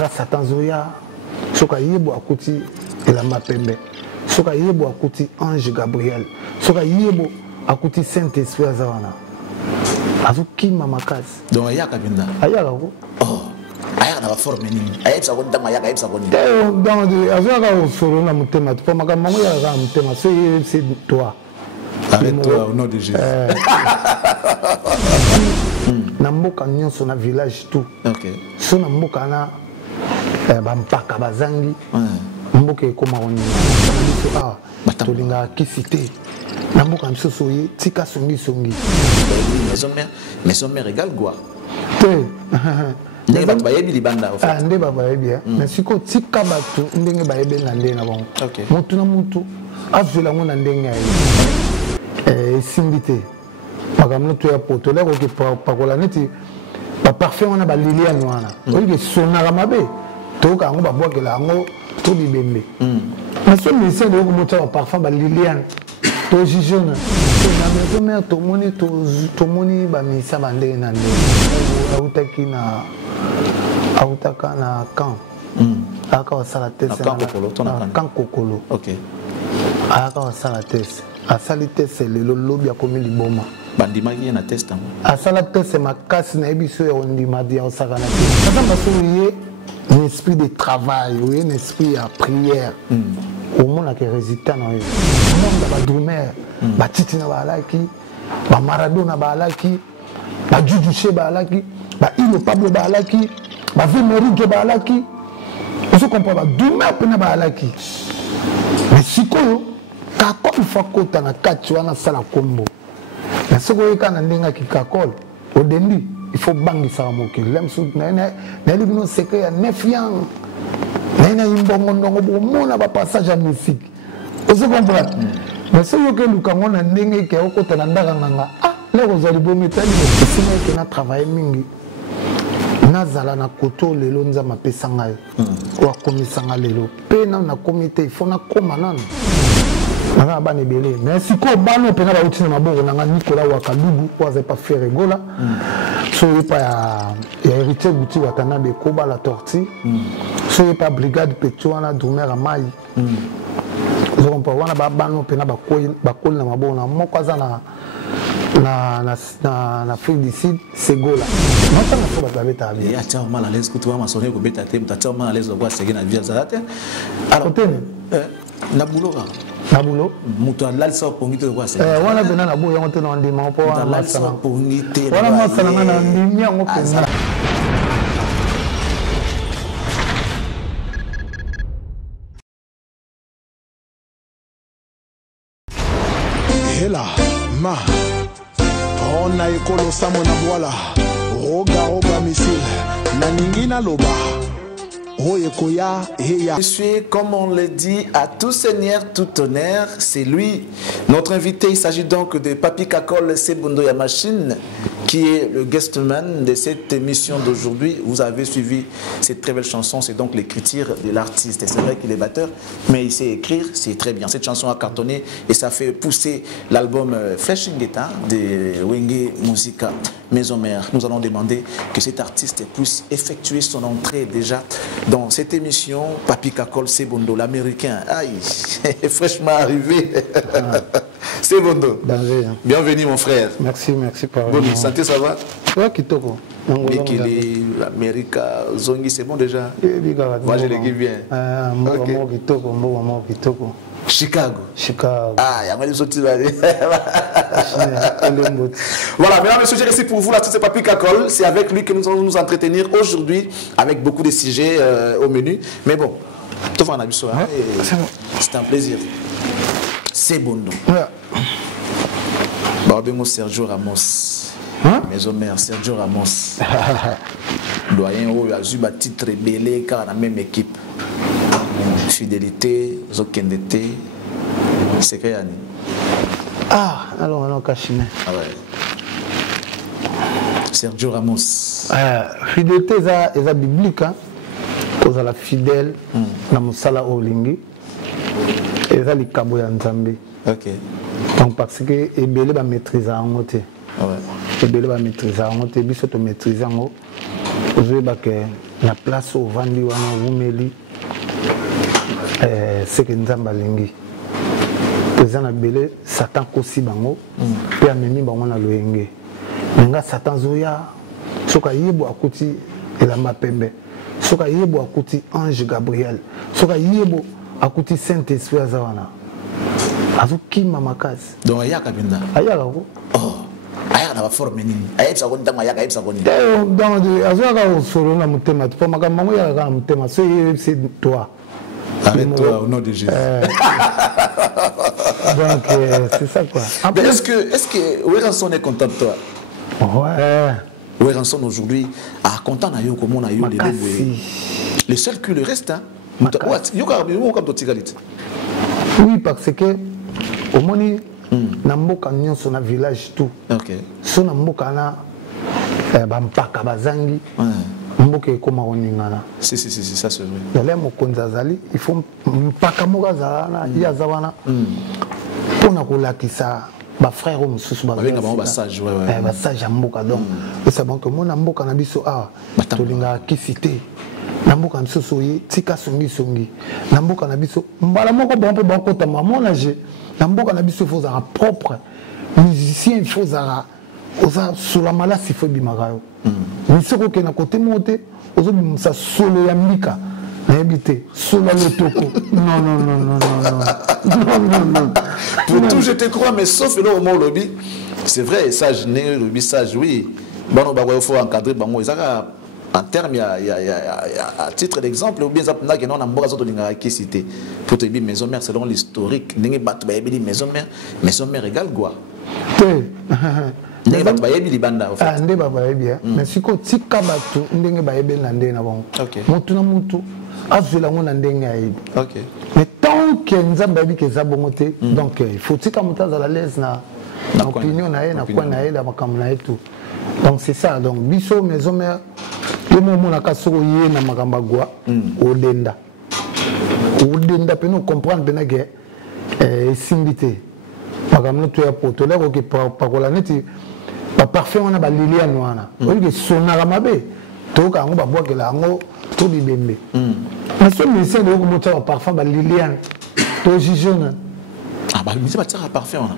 nga Satan Zoya soka yebo akuti elamba pembe soka yebo akuti Ange Gabriel soka yebo akuti Saint-Esprit azawana azokima makasi donc ayaka binda ayaka ko ayaka na ba forme nini ayebisa ko ndama ayaka ayebisa ko nini donc azaka osolo na mutema to makambo ngo yaka mutema c'est toi avec toi au nom de Jésus na mboka nyonso na village tout so na mboka na bampaka bazangi mboka ekoma onina biso tolinga kisite na mboka misusu ye tika songi maison mère égale quoi te ndenge bato bayebi libanda nde bayebi mais siko tika bato ndenge bayebi na ndenge na bango motu na motu azwela ngo na ndenge ya ye esimbi te makambo to ya poto leko ke pakola neti baparfum wana baliliane wana oyike sonaka mabe toyoka yango babwakela yango to bibembe mais so médecin deyoka motya baparfum baliliane to jijone na maison mère tomoni bamisa bandenge na ndenge autaka na camp ayaka wasala tese camp kokolo ayaka wasala tese asali tese lelo lobi akomi liboma bandimaki ye na teste asala tese makasi na yebi so ya ondimadi ya osakana te sasa baso oye un esprit de travail oye un esprit ya prière omonaka résultat na yo monde badrumer batiti na baalaki bamaradona baalaki bajujuche baalaki bailo pablo baalaki bavemerike baalaki oso comprend badrumer mpena baalaki mais sikoyo kakol fa kota na kati wana sala kombo na soko yeka na ndenga ki kakol odendi il faut bangisa mokili lemsu na libino secret ya 9 ans na imbongo ndongo bomona ba passage ya musique oso comprendre mais so yoke lukango na ndenge ke okota na ndaka nganga leko zali bometali sima ke na travailler mingi nazala na koto lelo nzama pesa ngai wa komisanga lelo pe na komite il faut na koma nana nanga bana ebele mais siko bano pena ba utina maboko nanga Nicolas Wakadugu waza pas faire rigola so yepa ya héritier buti watana be koba la tortue so yepa brigade petwana drumer amai zo kompa wana ba bano pena ba kol na maboko na moko aza na Afrique du Sud c'est gola non pas na ba beta bien ya tao mal à l'aise kutu ma sonné ko beta tem tao mal à l'aise kwa segi na via zalate alors na buloka na bulo mutu alalisa pongite kwa segi wana bena na boyo ngote na ndima po wana alalisa pongite wana masana na ndimi yango pesa hela ma ona ekolo samo na bwala roga misile na ningina loba Monsieur, comme on le dit, à tout seigneur, tout honneur, c'est lui. Notre invité, il s'agit donc de Papi Kakol Sebondo Yamachine, qui est le guestman de cette émission d'aujourd'hui. Vous avez suivi cette très belle chanson, c'est donc l'écriture de l'artiste. C'est vrai qu'il est batteur, mais il sait écrire, c'est très bien. Cette chanson a cartonné et ça fait pousser l'album Flashing Guetta de Wenge Musica Maison Mère. Nous allons demander que cet artiste puisse effectuer son entrée déjà dans cette émission. Papi Kakol Sebondo, l'américain, aïe, fraîchement arrivé. Sebondo, bienvenue mon frère. Merci par bonne santé, ça va? Ouais, Kitoko. L'Amérique, Zongi, c'est bon déjà? Moi, je l'équipe bien. Chicago. Ah, il y a mal sorti. Voilà, mesdames et messieurs, j'ai resté pour vous là, c'est Papi Kakol. C'est avec lui que nous allons nous entretenir aujourd'hui avec beaucoup de sujets au menu. Mais bon, tout va en avis, c'est un plaisir. Sebondo. Barbemo Sergio Ramos. Maison Mère Sergio Ramos. Doyen Oyo a eu un titre belé car la même équipe. Fidélité, Zokendete, c'est quoi Yanni? Ah, alors on a caché. Ah ouais. Sergio Ramos. Fidélité, c'est biblique. Cause la fidèle, na musala olingi. Et ça, les cabo ya Nzambe. Ok. Donc parce que ebele ba maîtriser en côté. Ouais. Ebele ba maîtriser en côté, biso to maîtriser en haut. Ozoe ba ke na place au vandi wana umeli seke nzamba lingi ezana belé Satan kosi bango pe amemi bango na loyenge nga Satan zoya soka yebo akuti elamba pembe soka yebo akuti ange Gabriel soka yebo akuti Saint-Esprit azawana azokima makasi donc ayaka binda ayaka ko ayaka na forme nini ayebisa ko ndanga ayaka ayebisa ko nini donc azwaka solo na mutema to makambo ngo yaka na mutema so c'est toi arrête-toi au nom de Jésus donc c'est ça quoi est-ce que Weranson est content de toi ouais Weranson aujourd'hui a content na yo comme on a eu le seul qui le reste hein oui parce que au moni na mboka nyonso na village tout so na mboka na bampaka bazangi mboka ekoma koningana si ça c'est vrai dale mokonzi azali il faut mpaka moko azala ye aza wana mpona kolakisa bafrère mosusu basage ya mboka donc esabonke mona mboka na biso awa tolingaka kisi te na mboka na biso soye tika songisongi na mboka na biso mbala moko bon mpe bakotama mona je na mboka na biso il faut ozala propre musicien il faut ozala oza solo malasi fo ebimaka yo misoko okenda kote moko te ozobimisa solo ya mbika nayebi te solo ya lotoko non pour tout je te crois mais sauf eloko mo olobi c'est vrai sage ne olobi sage oui bano bakoyo faut encadrer bango ezaka en termes à titre d'exemple ou bien ça n'a que non amboka zoto linga qui cité pour te dire maison mère selon l'historique ndenge batu ba yebi maison mère égale quoi ndenge batu ba yebi libanda en fait ndenge ba yebi mais siko tika batu ndenge ba yebi na ndenge na bango mutu na mutu azela ngona ndenge ayebi mais tant que nzamba yebi ke za bongo te donc il faut tika mutu azala l'aise na opinion na ye na kwa na ye la makambo na ye tout donc c'est ça donc biso maison mère le moment na kasoko ye na makamba gwa odenda peno comprendre pena que simbité makambo to ya poto là ko pakola neti ba parfum wana ba liliane wana oyi ke sonala mabe to ka ngo ba bwakela ngo to bibembe mais ce monsieur de ko mota ba parfum ba liliane to jijona ba monsieur ba tira parfum wana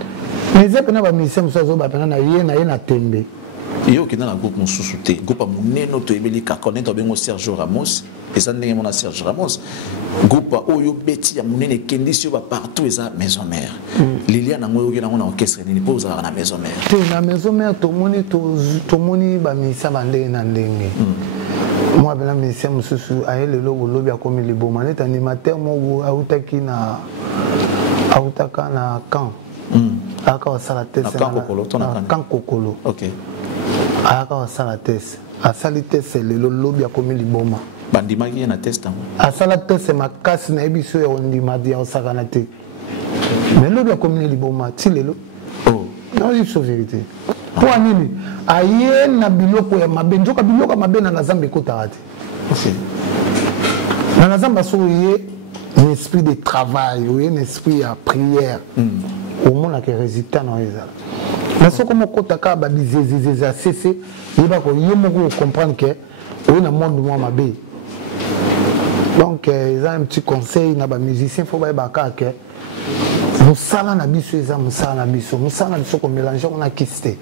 mais ça pena ba monsieur musazo ba pena na ye na tembe yo qui dans la groupe mosusu te groupe moneno to ebeli ka connaître bengo Sergio Ramos et ça ndenge mona Sergio Ramos groupe oyo beti ya monene kendisi ba partout eza maison mère Liliane ngoyo na ngona orchestre ni pose na maison mère te na maison mère to moni ba misa bande na ndenge moi bena misa mususu ayele lobo lobi akomi liboma net animateur mo autaki na autaka na camp aka wasala test na camp kokolo OK aka wasala test asali test lelo lobi akomi liboma bandimaki na test ngo asala test makasi na ebiso ya ondima dia osakana te mais lobi akomi liboma ti lelo non c'est vérité pour nini aye na biloko ya mabe njoka biloko mabe na Nzambe kotaka te na Nzambe so ye un esprit de travail ou un esprit de prière au moins que résultat na ezala mais ce comme kotaka ba bizezeze cessé il va ko yemo comprendre que on a monde moi mabe donc ils ont un petit conseil na ba musicien faut ba que musala na biso eza musala na biso ko mélanger on a kiste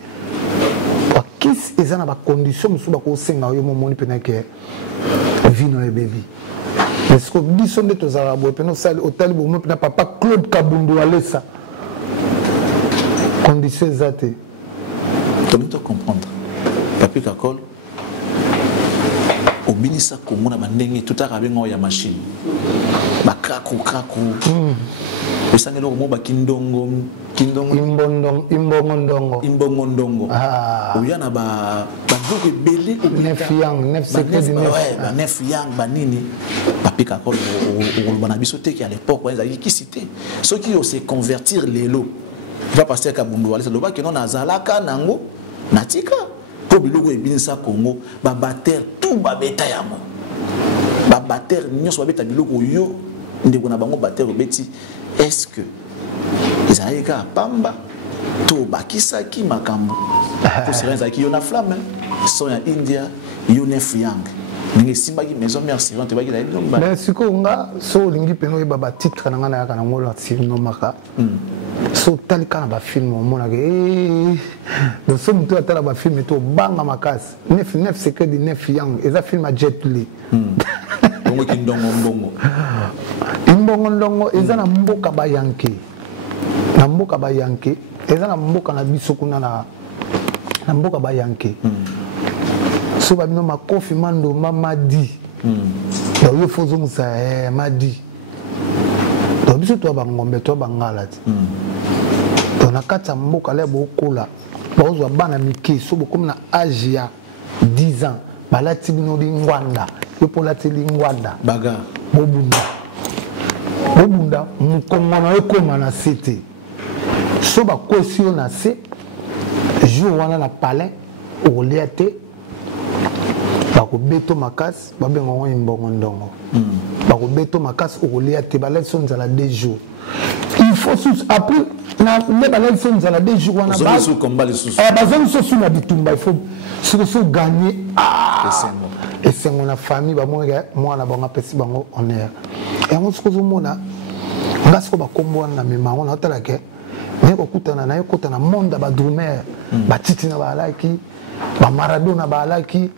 ba kiss eza na ba condition musu ba ko senga yo mo moni pena que vino e baby est-ce que biso nde tozala bo pena sali hôtel bo mo pena papa Claude Kabundu alesa condition ezate comment tu comprendre papi kakol au binisa komona bandenge tout arabe ngo ya machine bakaku esangelo mo bakindongo imbongo ndongo oyana ba buku belé nef yang banini papi kakol o bana biso te ki à l'époque on ezali ki cité ceux qui ont se convertir lelo va passer Kabundu alisa loba que non azalaka nango natika po biloko ebinisa Congo ba bater tout ba beta yamo ba bater nyonso ba beta biloko yo ndeko na bango bater obeti est-ce que ezalika pamba to bakisaki makambo to serenza ki yo na flamme son ya India yo nef yang mais si ma maison mère si tu vas y aller mais si qu'on a so lingi peno e baba titre na ngana kana ngola sino maka so tali kana ba film o mona ke no so mutu atala ba film to banga makasi 9 c'est que di 9 yang eza film a Jet Li bongo ki ndongo ndongo eza na mboka ba yanke na mboka ba yanke eza na mboka na biso kuna na mboka ba yanke so ba bino makofi mando mamadi donc il faut que ça madi donc biso to ba ngombe to ba ngala ti donc na kata mboka le bokola bazwa bana miki so bokomi na âge ya 10 ans balati bino lingwanda yo polati lingwanda baga bobunda mukongono ekoma na sete so bakwesi yo na se jour wana na palais okolia te bakobeto makasi babenga ngo imbongo ndongo bakobeto makasi okolia te balati so nzala 2 jours il faut sous après na le balati so nzala 2 jours wana ba so combat les sous bazon so sous na bitumba il faut so gagner esengo na famille bamonga mwana bango apesi bango honneur yango sikozo mona ngasi ko bakombo na memango na otala ke ne ko kutana na yokota na monde ba drumer ba titi na balaki ba Maradona balaki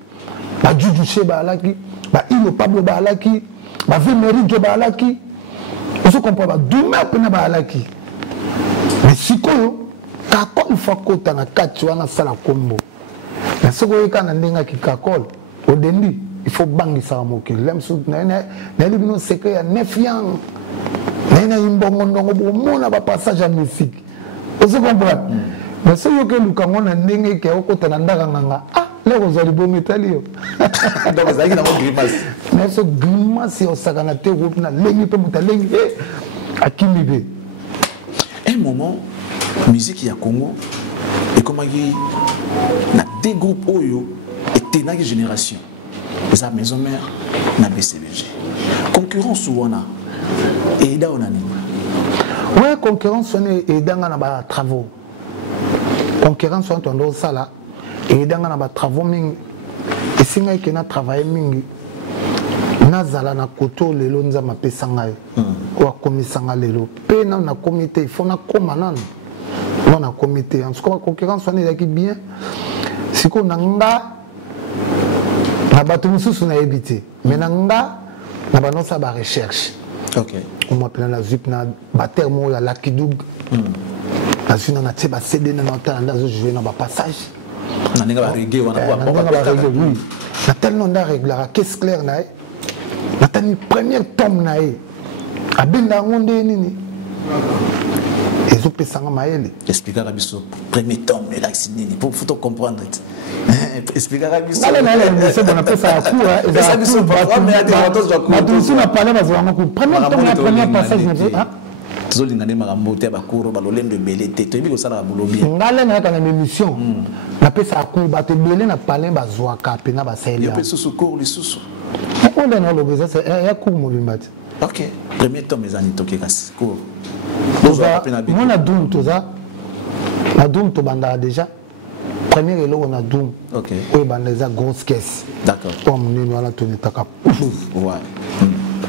ba Jujuche balaki ba Ilo Pablo balaki ba Vemerijo balaki oso comprend ba drumer pena balaki mais sikoyo kakol fa kota na kati wana sala kombo na soko yekana ndenga kikakol odendi il faut bangisa moki lem su na libino secret ya 9 yang na imbongo ndongo bomona ba passage à musique oso comprendre mais so yoke lukango na ndenge ke okota na ndaka nganga le kozali bo metalio donc ça qui na grimace mais so grimace o sakana te groupe na lengi pe mutalengi akimi be un moment musique ya Congo et comment qui na des groupes oyo et na génération ça maison mère na BCBG concurrence wana et da onani ouais concurrence on est dans na ba travaux concurrence on tondo sala et dans na ba travaux mingi et singa ke na travailler mingi na zala na koto lelo nzama pesa ngai wa komisanga lelo pe na comité il faut na komana non na comité en tout cas concurrence on est bien siko nanga na bato mususu na ebité mais nanga na banosa ba recherche OK on m'appelle la zip na ba termo ya Lucky Dube na zina na teba CD na nota na zo jouer na ba passage na ninga ba reggae wana kwa oui na tellement nda régler qu'est-ce clair na na tani première tome na abenda ngonde nini ezo pesanga maele expliquer à biso premier tome là nini pour faut comprendre expliquer à biso c'est bon après ça court ça biso mais à des autres de court tout na parler bazwa ko premier tome la première passage hein zolingane makambo te bakuro balolendo belé te to ebiko sala bulo bien ngale na kana émission na pesa ko bato belé na parler bazwa ka pena ba sala yo peso sukuru lisusu on est dans l'obéissance ya ko mo bimbati OK premier tome ezani toke kasi ko mon a doom toza na doom to banda déjà premier elo on a doom OK oui banda za grosse caisse d'accord comme nous ala toni taka ouais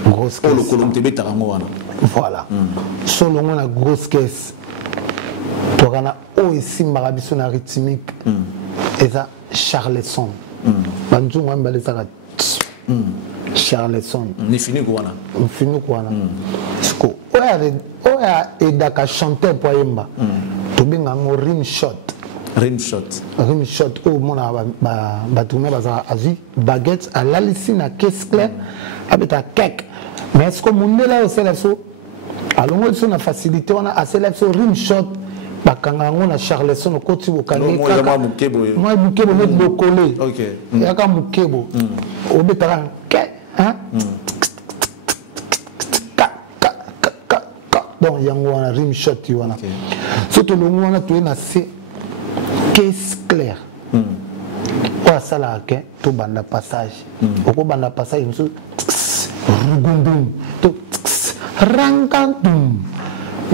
grosse caisse le colombe tebe tarango wana voilà solo on a grosse caisse to kana o isimba biso na rythmique eza Charleston banzu ngamba lesaka Charleston ni fini quoi wana siko oya edaka chanter po yemba to benga ngo rim shot o mona ba tourner baza azi baguette à l'alici na caisse claire abeta kek mais est-ce que mondela o sela so alongo so na facilité wana a sela so rim shot bakanga ngo na Charleston ko ti bokangi kaka moi mukebo net bokole OK yaka mukebo obeta kek hein donc yango wana rim shot wana surtout le wana to na c'est caisse claire o sala ke to banda passage oko banda passage musu rugundum to rankantum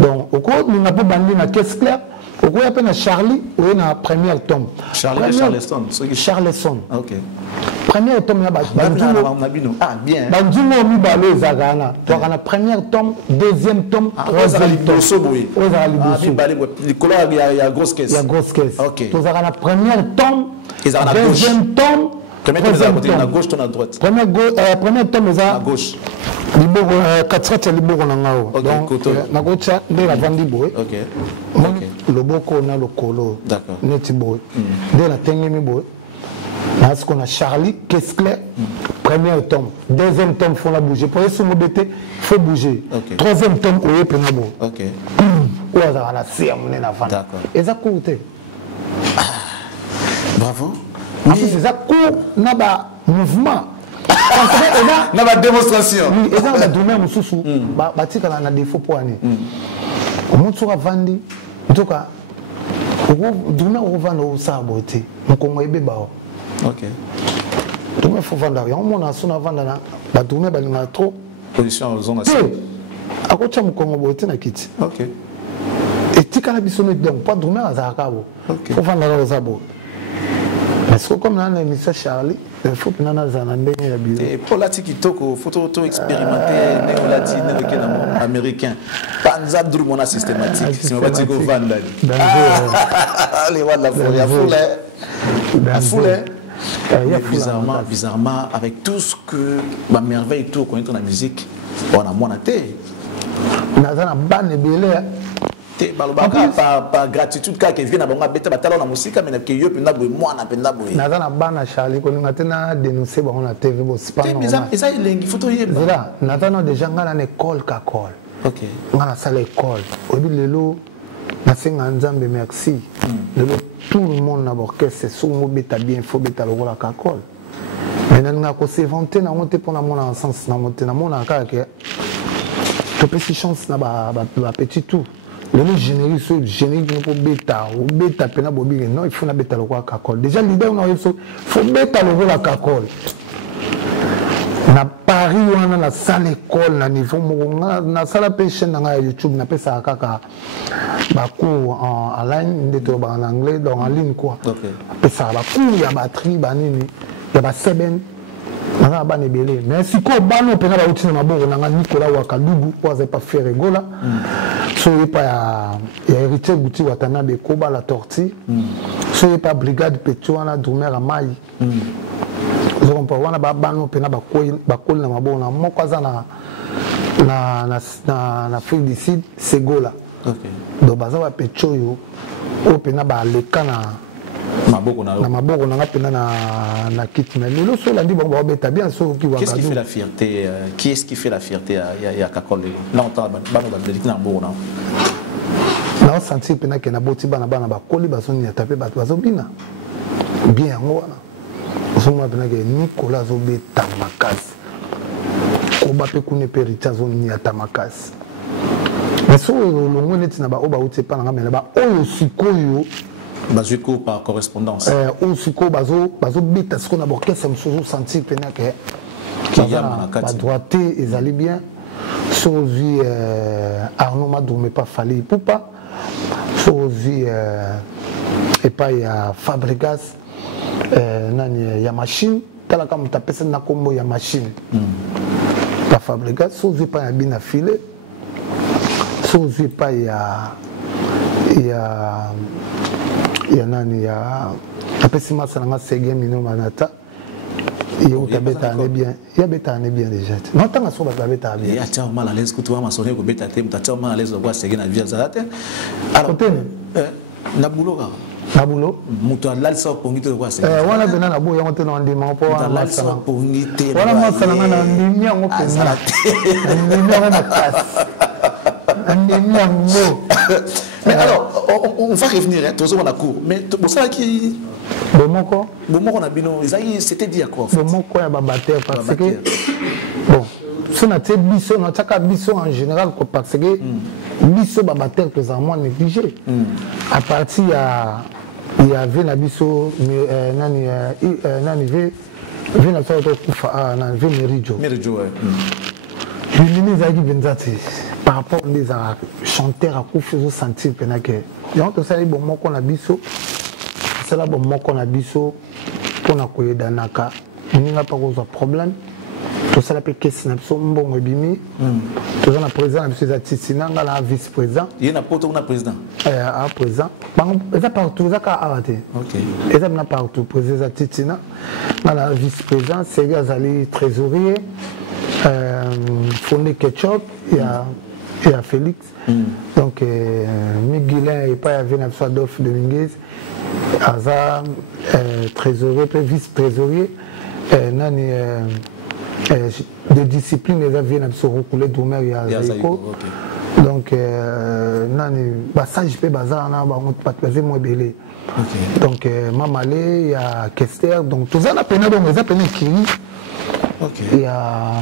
donc oko na po bandi na caisse claire oko ya pe na Charlie o na première tome Charleston Charleston OK Premier tome là ah bien. Bandungo mi balo zagana. Tu as premier tome, deuxième tome, troisième tome. Il y a grosse caisse. Il y a grosse caisse. OK. Tu as la première tome, deuxième tome. Premier tome à côté, à gauche, ton à droite. Premier tome à gauche. Liboro 4 liboro nangao. Donc na gauche de la vandi boy. OK. Le boko na le colo. D'accord. Neti boy. De la tengemi boy. Parce qu'on a Charlie Kessler, premier tome. Deuxième tome, il faut la bouger. Pour essayer de il faut bouger. Troisième tome, il faut la bouger. Ok. Ou à la cérémonie avant. D'accord. Et ça coûte. Bravo. En plus, c'est ça court, n'a pas mouvement. N'a pas démonstration. Oui, et ça, on a donné un sous-sous. Bâti qu'on a des faux points. On monte sur la vandi. En tout cas, on donne au vent au saboté. On commence à béba. Ok. Tout le faut vendre rien. On a son avant là. Bah tout le monde a trop. Position en zone. À côté de Congo boité na kiti. Ok. Et tu quand la bisonne donc pas dormir à Zakabo. Faut vendre là aux abo. Parce que comme là l'émission Charlie, il faut que nana zanande ya bio. Et pour la tiki toko photo auto expérimenté néo-latine américain. Panza drumona systématique. Si on va dire go vendre. Allez voilà la foule. Bizarrement, avec tout ce que ma merveille tout qu'on est dans la musique, on a moins à thé. Par gratitude, car qui vient à la bête à la musique, mais qui est pena boy, moi, pena boy. Nazana bana Charlie, qu'on a tena dénoncé, on a TV, et ça, il faut y aller. Voilà, Nazana déjà dans l'école Kakol. Ok. Dans la salle école. Au début, le lot, Nzambe merci. Tout le monde n'a pas que c'est son mot bêta bien, faut bêta le rôle à Kakol. Mais nous avons s'inventé, nous avons monté pour la monnaie en sens, nous avons monté la monnaie en cas que tu peux si chance n'a pas petit tout. Le mot générique, c'est générique pour bêta, ou bêta pena bobi, non, il faut la bêta le rôle à Kakol. Déjà l'idée on a eu ça, faut bêta le rôle à Kakol. Na Paris on a la salle école na niveau na salle pêche na YouTube na pesa kaka ba cours en ligne de en anglais donc en ligne quoi. Pesa ba cours ya batterie ba nini ya ba seben na ba nebele mais si ko bano pena ba utina maboko na Nicolas Wakadugu oza pas faire rigola so y pas ya héritier Guti Watanabe Koba la tortue so y pas brigade Petouana Doumer à Mai. On peut voir na bano pena ba kol na mabona moko za na Afrique du Sud c'est Gola. Donc baza ba pechoyo o pena ba leka na maboko na pena na kit mais le so la ndi bon ba beta bien so ki wa. Qu'est-ce qui fait la fierté qui est-ce qui fait la fierté à Kakol là on t'a bano ba deliki na maboko na na senti pena ke na boti bana ba koli ba so ni taper ba bazo bina bien ngwana. Je suis Nicolas Zobé Tamakas. Koba pe kune perita zoni Tamakas. Mais so le neti na ba oba uti pa na mais ba oyo sikoyo bazuko par correspondance. O siko bazo bita ce qu'on a borké ça me sous sentir pena que qui y a na droité ils allaient bien. So vu Arnaud Madou mais pas fallu poupa. So vu et pas il y a Fabregas. Nani ya machine tala kama mtapesa na kombo ya machine pa fabrica sozi pa ya bina file sozi pa ya nani ya apesi masala nga sege mino manata yo tabeta ne bien ya beta ne bien déjà non tanga so ba beta bien ya tao mal à l'aise que tu vas m'assurer que beta te mta tao mal à l'aise de quoi sege na via zate alors na buloga Nabulo muto lalisa pongite kwa se wana bena na boya ngote na ndima po wana lalisa pongite wana masala ngana ndimia ngope na ndimia na classe ndimia ngo. Mais alors on va revenir hein toujours on a cours mais bon ça qui bomoko na bino c'était dit à quoi bomoko ya babater parce que bon si on a tes biso na taka biso en général parce que biso babater présentement négligé à partir il y avait la biso nani na sorte kufa na Merijo lui zaki benzati par rapport des chanteurs à kufa zo sentir penake donc ça les bomoko na biso ça la bomoko na biso pour na koyedanaka ninga pas cause problème tout ça la pe caisse na biso mbongo ebimi tout ça na président na biso za Titsina nga la vice président il na poto na président président bango eza partout za ka arate OK eza na partout président za Titsina nga la vice président c'est azali trésorier fondé Ketchup il y a Félix donc Miguelin et pas avait na soit Adolphe Dominguez aza trésorier puis vice trésorier nani de discipline les avions absolument coulé d'Omer et Azaïko donc nani passage pe bazar na ba on pas passer moins belé donc Mamalé il y a Kester donc tout ça na peine donc les appels qui il y a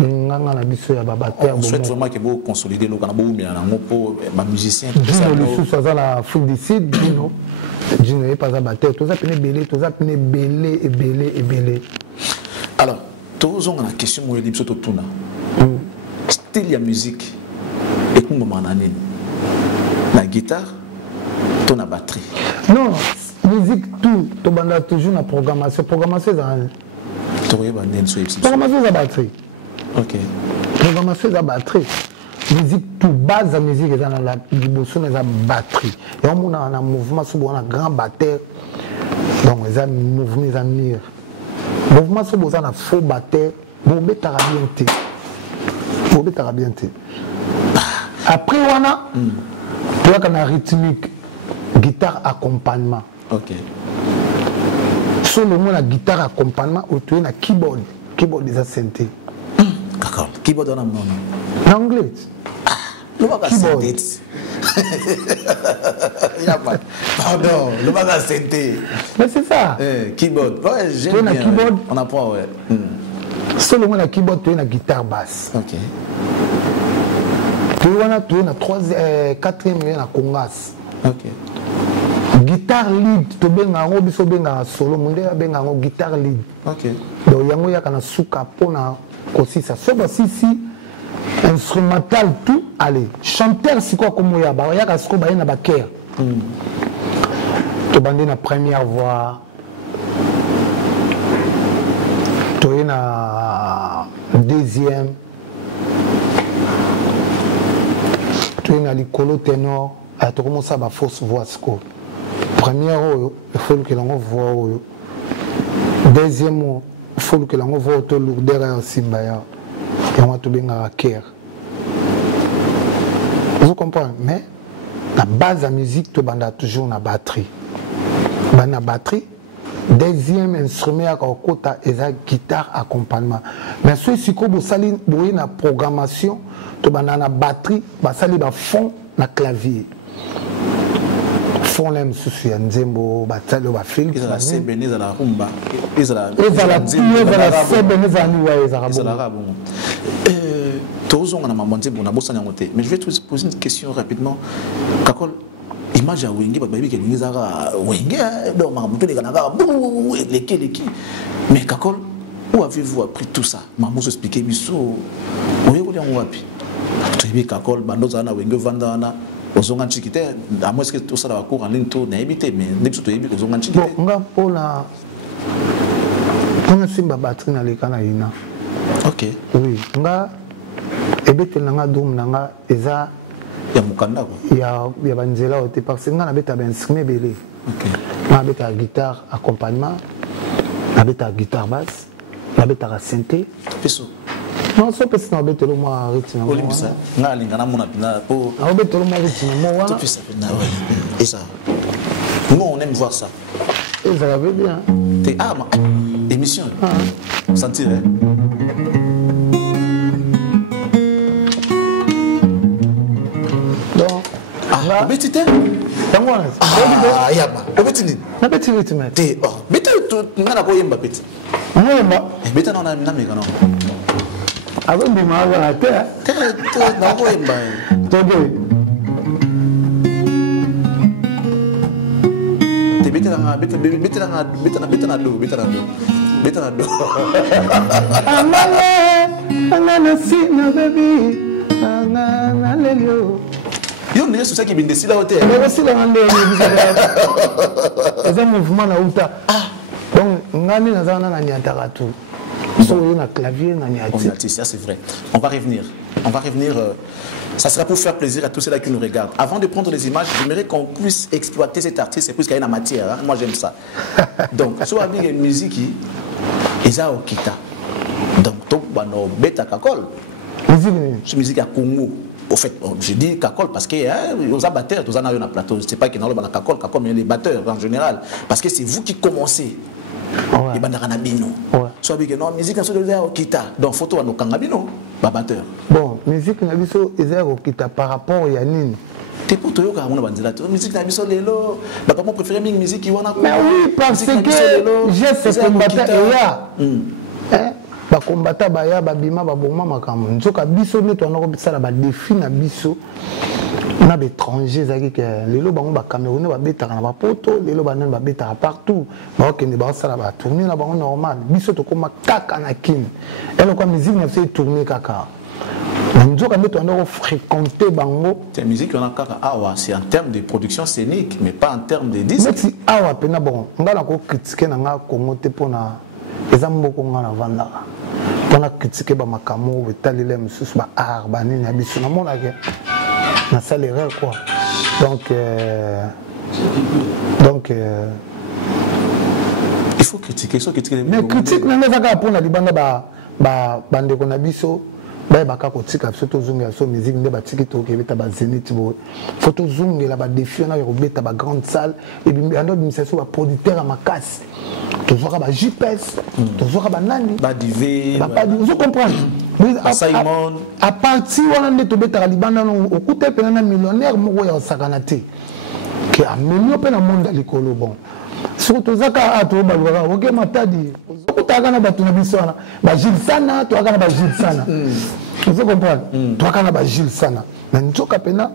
nganga na biso ya babater on souhaite vraiment que vous consolider le canabo mais na ngopo ba musicien tout ça ça la foule d'ici Dino n'est pas abatteur tout ça peine belé tout ça peine belé et belé et belé alors tous on a la question moi libre surtout tuna style ya musique et comment mananine la guitare ton la batterie non musique tout to banda toujours na programmation ça programmation de batterie. OK. Programmation de batterie. Musique tout base de musique est dans la dimension de la batterie. Et on a un mouvement sur un grand batteur. Donc les mouvements les amis. Mouvement sur un faux batteur. Bon betarabienté. Bon betarabienté. Après on a tu vois qu'on a rythmique guitare accompagnement. OK. Solo la guitare accompagnement ou tu es na keyboard des synthé. D'accord. Keyboard en anglais. En anglais. Le baga synthé. Pardon, le baga synthé. Mais c'est ça. Keyboard. Ouais, j'aime bien. Keyboard. On apprend ouais. Solo la keyboard tu es na guitare basse. OK. Tu es na 4e na congas. OK. Guitare lead to benga ngo biso benga solo munde benga ngo guitare lead. OK. Donc yango ya kana suka pona kosisa so ba sisi instrumental tout allez chanteur siko comme ya ba ya ka siko ba na ba cœur. To bande na première voix. To na deuxième. To na likolo ténor, a to commencer ba fausse voix siko. Première, il faut que l'on voit. Deuxième, il faut que l'on voit tout le derrière Simbaya. Et on va tout bien à Kër. Vous comprenez? Mais la base de la musique, tu as toujours une batterie. La batterie, deuxième instrument à côté, c'est la guitare accompagnement. Mais si vous avez une programmation, tu as une batterie, tu as un fond, un clavier. Font l'aime souci nzembo batalo ba film ils la sebene za la rumba ils la sebene za ni wa ezara bon tozo ngana mamonze bona bosana ngote mais je vais te poser une question rapidement kakol image ya wenge ba baby ke ngizaka wenge donc mamuto lekana ka leki mais kakol où avez-vous appris tout ça maman vous expliquer biso oye ko liango wapi to ibi kakol bando za na wenge vanda na ozonga nchikite à moins que tout ça va cours en ligne tout na éviter mais depuis tout éviter ozonga nchikite bon nga pona on simba batterie na lekana ina OK oui nga ebete nga dum nga eza ya mukanda ko ya banzela ote parce que nga na beta ben instrument belé OK na beta guitare accompagnement na beta guitare basse na beta synthé peso non so peut na beta le moi rythme mo limisa nga linga na mona pina po na beta le moi rythme mo wana tout ça na ouais et ça nous on aime voir ça et ça va bien t'es émission sentir hein donc betite tango yaba betini na beti rythme te beta ngana ko yemba beti yemba beta na meka no avant de m'avoir la terre na ko yemba toge te beta na do angana sina baby angana lelio yo ne so qui bin desila hotel mais aussi la ngande eza mouvement na uta donc ngani nazana na nyataka tout. Sur un clavier na nyati. Ça c'est vrai. On va revenir. Ça sera pour faire plaisir à tous ceux-là qui nous regardent. Avant de prendre les images, j'aimerais qu'on puisse exploiter cet artiste, c'est plus qu'il y a une matière. Hein? Moi, j'aime ça. Donc, sur la musique, il y a Okita. Donc, tout le monde bêta kakol. Musique à Congo. Au fait, je dis kakol parce que aux abatteurs, tous en avez un plateau. Je ne sais pas qui est dans le kakol, mais les batteurs en général. Parce que c'est vous qui commencez. Et bandaranabino. Soit bien non musique nabiso est Okita. Donc photo no kangabino, babatteur. Bon, musique nabiso est Okita par rapport à Yanine. T'es pour toi quand on a bandé la musique nabiso lelo. Bah comment préférer musique qui wana. Mais oui, parce que j'ai ce combattant ya. Hein? Ba combattant baya babima baboma makambo. Nzoka biso ne to na ko bisala ba défi na biso. On a des étrangers qui les lots ba Camerounais ba beta na ba poto, les lots ba nan ba beta partout. Ba ke ne ba sala ba tourner na ba normal. Biso to koma kaka na kin. Elle quoi musique na fait tourner kaka. Nzoka meto na ko fréquenter bango. C'est musique on a kaka awa, c'est en termes de production scénique mais pas en termes de disques. Mais si awa pena bon, ngala ko critiquer na nga Congo te pona ezamboko nga na vanda. Pona critiquer ba makamo betalile mususu ba art ba nini biso na mona ke. Na salle erreur quoi. Donc il faut critiquer, mais critique na ngaka pour na libanda ba bande ko na biso ba ka ko tika surtout zunga so musique nde ba tiki to ke beta ba Zénith bo photo zunga la ba défi na ko beta ba grande salle et puis ando administration ba producteur à makasi toujours ba JPS toujours ba nani ba divé ba vous comprenez Simon à partir wana nde to beta libanda no okute pe na millionnaire moko ya sakanate qui a million pe na monde likolo bon surtout zaka ato ba lwa OK matadi okutaka na batu na bisona ba Gilles Sana to aka na ba Gilles Sana vous comprenez to aka na ba Gilles Sana na nzoka pena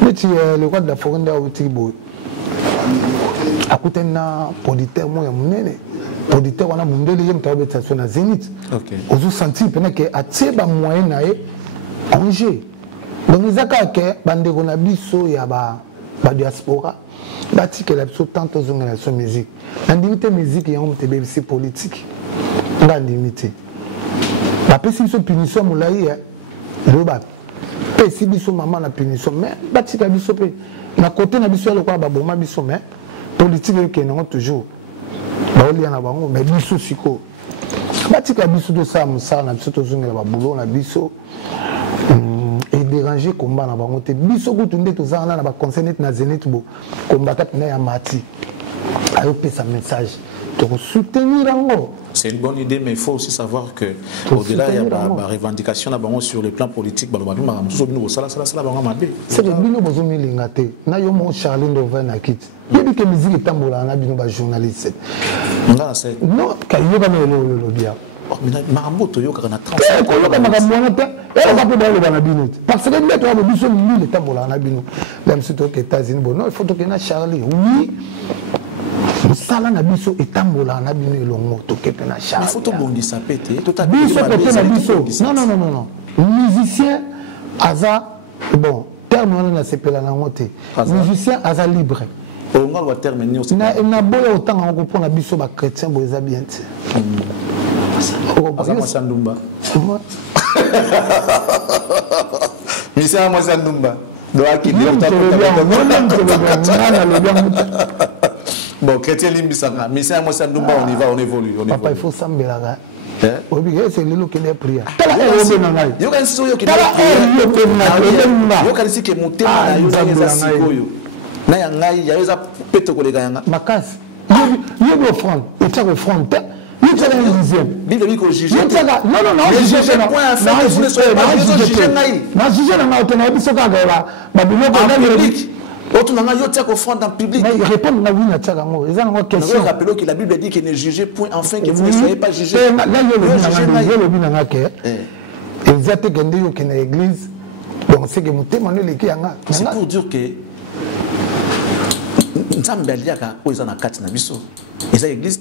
meti le roi de la forêt nda otibo akutena producteur mo ya munene producteur wana mundele yem tabe station na Zénith OK ozo sentir pena ke atieba moyen na e Angers donc ezaka ke bandeko na biso ya ba diaspora bati que la biso tant ozonga la son musique ndimité musique ya on tebe c'est politique nga ndimité ba pesi biso punition molai ya loba pesi biso maman na punition mais bati ka biso pe na côté na biso le quoi ba boma biso mais politique ke non toujours ba oli na bango mais biso siko bati ka biso to sa musa na biso to zonga ba boulot na biso et déranger combat na bango te biso ko tunde to zana na ba conseiller na Zénith bo combattre na ya mati ayo pesa message pour soutenir rango. C'est une bonne idée, mais il faut aussi savoir que au-delà il y a des revendications sur le plan politique. C'est le bino bozo milingate. Na yo mo Charline Dover na kit. Yebi ke musique tambola na bino ba journaliste. Non, kayo ba le bien. Maramboto yo kana transfert. Ko yo kana makambo te. Et on va pas le bana bino. Parce que les toi biso mili tambola na bino. Même si to ke États-Unis bon non, il faut to ke na Charlie. Oui. Sala na biso etambola na bino elongo to kepe na Charlie. Il faut to bongisa pété. To ta biso côté na biso. Non. Musicien aza bon, terme on na sepela na ngote. Musicien aza libre. On va terminer aussi. Na boya autant on comprend na biso ba chrétien boza bien. Aza Mwasandumba. Misa Mwasandumba. Doa ki bon, chrétien Limbisanga, Misa Mwasandumba, on évolue. Papa, il faut s'embellir. C'est le look qui est prière. Yo kan so yo ki yo kan si ke motema na yo za sikoyo. Na ya ngai ya yo za peto ko lega yanga. Makasi. Yo go front, et ça go front. Il y a un dixième. Bible dit qu'on juge. Non, juger point à faire. Vous ne soyez pas juger naï. Non, juger naï. On a dit ça quand la Bible en public. Autre n'a yo t'a offrant en public. Mais répondre na oui na t'a ngo. Ils ont une question. Rappelons que la Bible dit qu'il ne jugez point enfin que vous ne soyez pas jugés. Là yo le bin na ke. Exact que ndé yo ke na église. Donc c'est que motema ne leki yanga. C'est pour dire que nzambe aliaka oza na kati na biso. Eza église.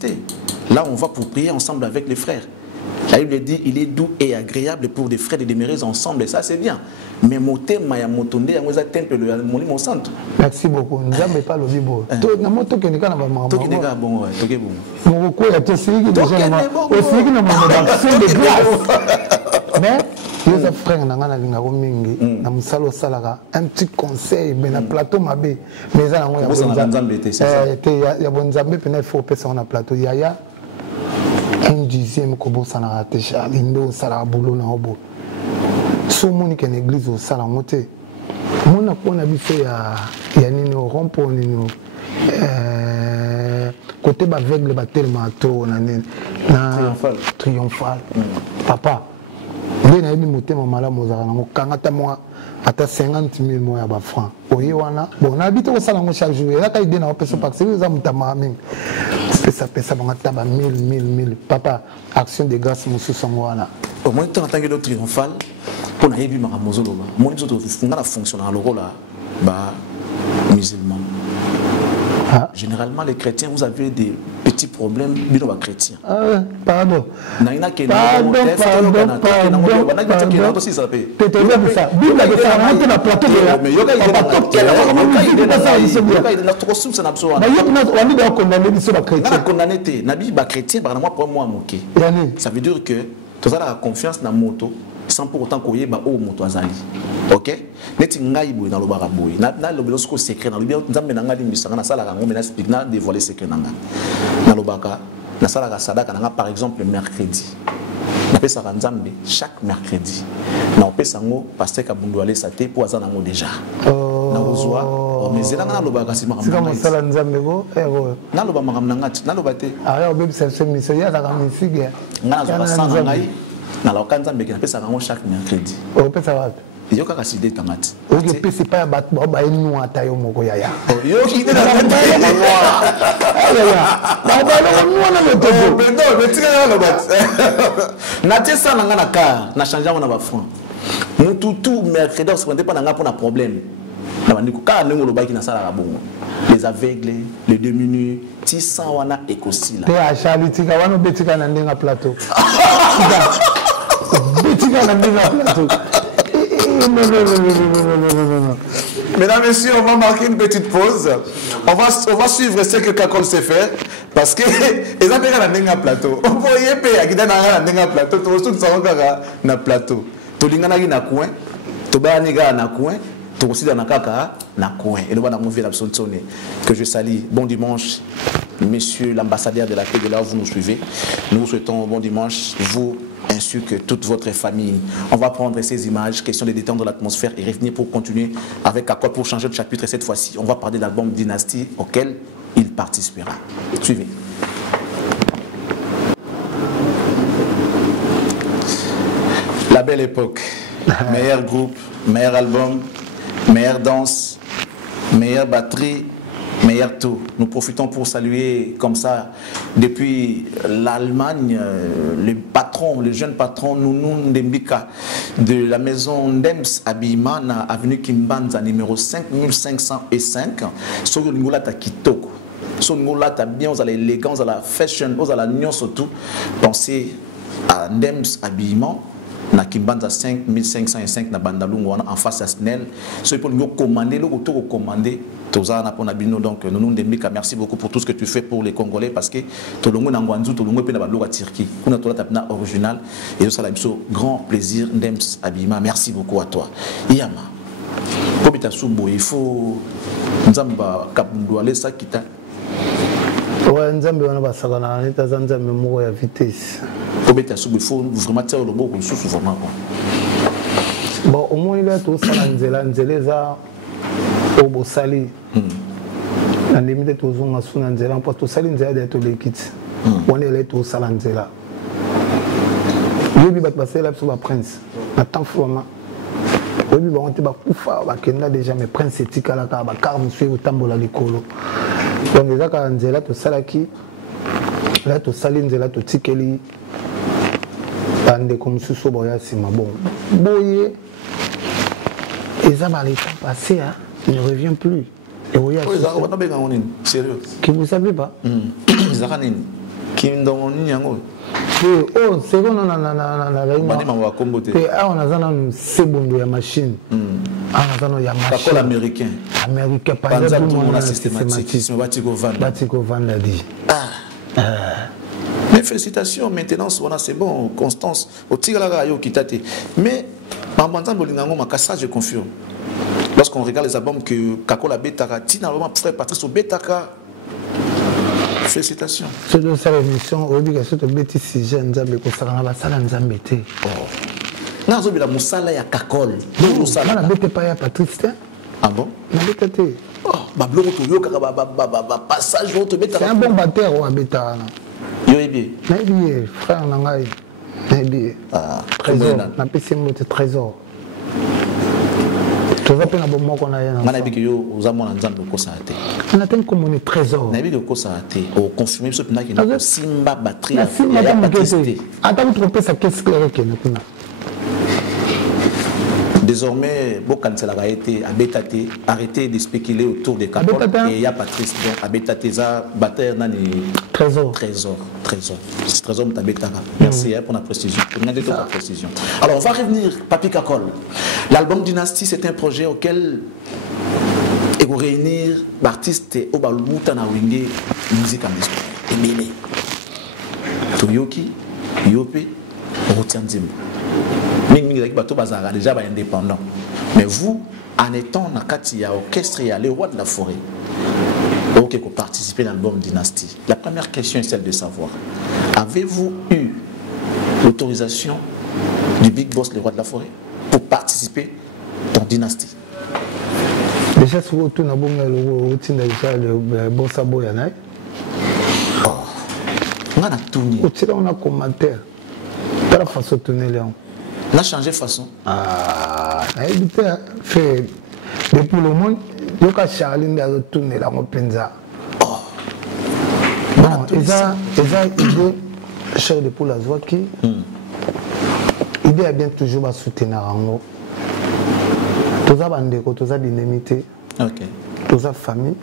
Là, on va pour prier ensemble avec les frères. La Bible dit il est doux et agréable pour des frères de demeurer ensemble, et ça c'est bien. Mais moté maya motonde ya ngoza temple le monimo centre. Merci beaucoup. Nous n'avons pas le bibo. Na moto ke nika na ba mama. To ki nika bon ouais, toke bon. Mon ko ya to sigi déjà. Aussi ki na mama d'action de grâce. Mais les frères na ngana linga ko mingi na musalo salaka un petit conseil ben na plateau mabe mais ça na ngo ya bonzambe te ya bonzambe pe na faut pesa na plateau yaya un dixième kobo ça na raté Charlie ndo sala boulot na obo so moni que l'église au sala moté mona pona biso ya nini rompo nini côté ba aveugle ba tellement to na triomphal papa nde na yebi motema malamu ozala nango kanga ata mwa ata 50 000 moya ba franc oye wana bon na habite kosala yango chaque jour elaka ide na opesa parce que eza motama mingi pesa bango ata ba 1000 papa action de grâce mosusu yango wana au moins tant que le triomphal pour na yebi makambo ozoloba moni nzoto nga na fonctionner lokola ba musulman. Généralement, les chrétiens, vous avez des petits problèmes, bino ba chrétiens. Pardon. Ça veut dire que tu as la confiance dans la moto sans pour autant qu'il y ait un moto azali. Ok? Neti ngai boy dans le baraboy. Na le belosko secret dans le bien nzambe nanga di misanga na sala kango mena speak na dévoiler secret nanga. Na lo baka na sala ka sadaka nanga par exemple le mercredi. Na pesa ka nzambe chaque mercredi. Na pesa ngo pasteur Kabundu ale saté pour azana ngo déjà. Na ozwa mais zela na lo baka sima ka mo sala nzambe go ero. Na lo ba makam nanga na lo bate. Ah ya obebi service mission ya ka misige. Na zo sala ngai. Na la kanza mbeki na pesa ngo chaque mercredi. O pesa wapi? Yo kaka sidé tamati. Ok, pesa pas bat ba enu ata yo moko yaya. Yo ki de na ba noa. Ba noa na moto. Mais non, mais tu as le bat. Na tesa na ngana ka, na changer na ba franc. Mututu mercredi on se prend pas na nga pour na problème. Na ba ndiko ka nengo lo ba ki na sala ka bongo. Les aveugles, les démunis, tisa wana ekosila. Te a Charlie tika wana betika na ndenga plateau. Betika na ndenga plateau. Non. Mesdames, messieurs, on va marquer une petite pause. On va suivre ce que Kakol sait faire. Parce que les appels à un plateau. On voit un plateau. Tout le monde a un plateau. Tout le monde a un coin. Tout le monde a un coin. Tout le monde a un coin. Et nous allons mouvoir l'absence que je salue. Bon dimanche, messieurs l'ambassadeur de la paix de là où vous nous suivez. Nous vous souhaitons bon dimanche, vous ainsi que toute votre famille. On va prendre ces images, question de détendre l'atmosphère et revenir pour continuer avec Akol pour changer de chapitre. Et cette fois-ci, on va parler de l'album Dynastie auquel il participera. Suivez. La belle époque, meilleur groupe, meilleur album, meilleure danse, meilleure batterie, meilleur tout. Nous profitons pour saluer comme ça, depuis l'Allemagne, le jeune patron Nounou Ndembika de la maison Ndems Habillement à avenue Kimbanza numéro 5505. Sur le Ngola Kitoko. Sur le Ngola bien, vous avez l'élégance, vous avez la fashion, vous avez la nuance surtout. Pensez à Ndems Habillement. Na Kimbanza 5505 na Bandalungu en face à Snell. Ce pour nous commander, le retour commander. Donc nous Ndembika, merci beaucoup pour tout ce que tu fais pour les Congolais parce que tout le monde en Guanzu, tout le monde peut na Baloga Turquie. On a tout la original et ça la grand plaisir Ndems Habillement. Merci beaucoup à toi. Yama. Kobita Subo, il faut Nzamba Kabundu aller ça kita. Ouais, Nzambe wana basaka na neta Nzambe moko ya vitesse. Kobita Subo, il faut vraiment tirer le beau sous vraiment. Bon, au moins il est tout ça nzela za obo sali. Na limite to zonga suna nzela mpo to sali nzela de to lekiti. On est là to sala nzela. Yebi bat basela so ba prince. Na temps format. Yebi ba onte ba kufa ba kenda déjà mais prince etikala ka ba car monsieur otambola likolo. Donc les aka nzela to salaki. Là to sali nzela to tikeli. Bande comme sous boya sima bon. Boye. Et ça va l'état passé hein. Il ne revient plus. Et oui, sérieux. Qui vous savez pas? Qui oh c'est bon na on a un sebundo ya machine on a ya machine américain par exemple on a systématique batiko vanda dit mais félicitations maintenant c'est bon Constance au tigala yo kitate mais mambanza bolingango makasa je confirme lorsqu'on regarde les albums que Kakola Betaka tina vraiment frère Patrice Betaka. Félicitations. C'est de sa émission, au début, c'est de bêtises si j'aime Nzambe, pour ça, on va ça dans Nzambe. Non, je vais la moussala ya Kakol. Non, je ne vais pas ya Patrice. Ah bon? Je vais pas. Oh, bablo to yo kaka passage to beta. C'est un bon batteur ou beta. Yo ebi. Nabi frère nangai. Nabi. Ah, trésor. Na pesi mo trésor. On a dit que vous avez un exemple de ça. On a dit comme on est trésor. On a dit que ça a été confirmé ce qu'il y a Simba batterie. Attends, vous trompez ça, qu'est-ce que c'est? Désormais, Bokansela a été arrêté de spéculer autour des Kakol et il y a Patrice. Donc, Abétaté, ça, batteur, trésor. C'est trésor, merci pour la précision. Alors, on va revenir, Papi Kakol. L'album Dynastie, c'est un projet auquel il va réunir l'artiste Obalumuta na Wenge, musique en disco. Emile. Toyoki, Yope, Rotianzim. Déjà indépendant. Mais vous, en étant dans le orchestre et le roi de la forêt, ok, pour participer dans l'album Dynastie, la première question est celle de savoir, avez-vous eu l'autorisation du Big Boss, le roi de la forêt, pour participer dans Dynastie? Déjà, si vous tournez le Bossa Boyana, on a commentaire. Pas la façon de tourner Léon. On a changé de façon. Fait depuis le monde, il y a Charline qui a tourné la Mopenza. Bon, ils ont idée, cher de Poula Zwaki, idée a bien toujours à soutenir en haut. Tous les bandeko, tous les binémités, tous les familles.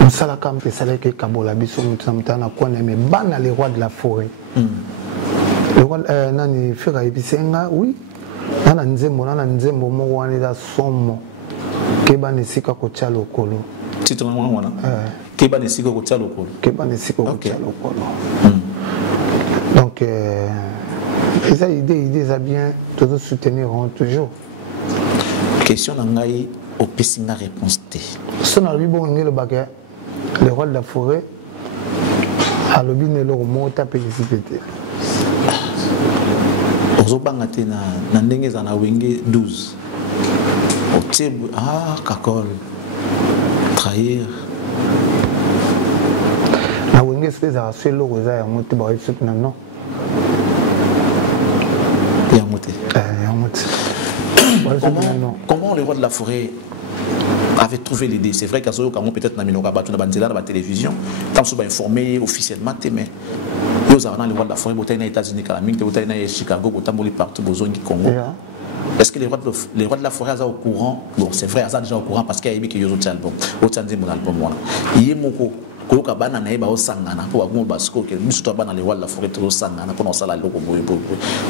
Nous sommes là comme ça, les Kabola, Bissou, nous sommes là, mais ban les rois de la forêt. Le roi nani fera ebisenga oui nana nzembo mo wani da somo keba nesika ko tshalo kolo titre mwana keba nesika ko tshalo kolo donc les idées ça bien toujours soutenir toujours question nangai au pesinga réponse té sona bibo ngelo baka le roi de la forêt a lobine lo mota pélicité Zobangate na ndenge za na Wenge 12. Otebu Kakol trahir. Na Wenge c'est ça c'est le rosa ya moté ba yitsu na non. Ya moté. Comment le roi de la forêt avait trouvé l'idée? C'est vrai qu'Azoyo Kamo peut-être na minoka batu na banzela na ba télévision, tant soit informé officiellement mais le roi de la forêt, aux États-Unis, à Chicago, partout au Congo. Est-ce que les rois de la forêt sont au courant? Bon, c'est vrai, ils sont déjà au courant parce qu'il y a des albums. Il y a des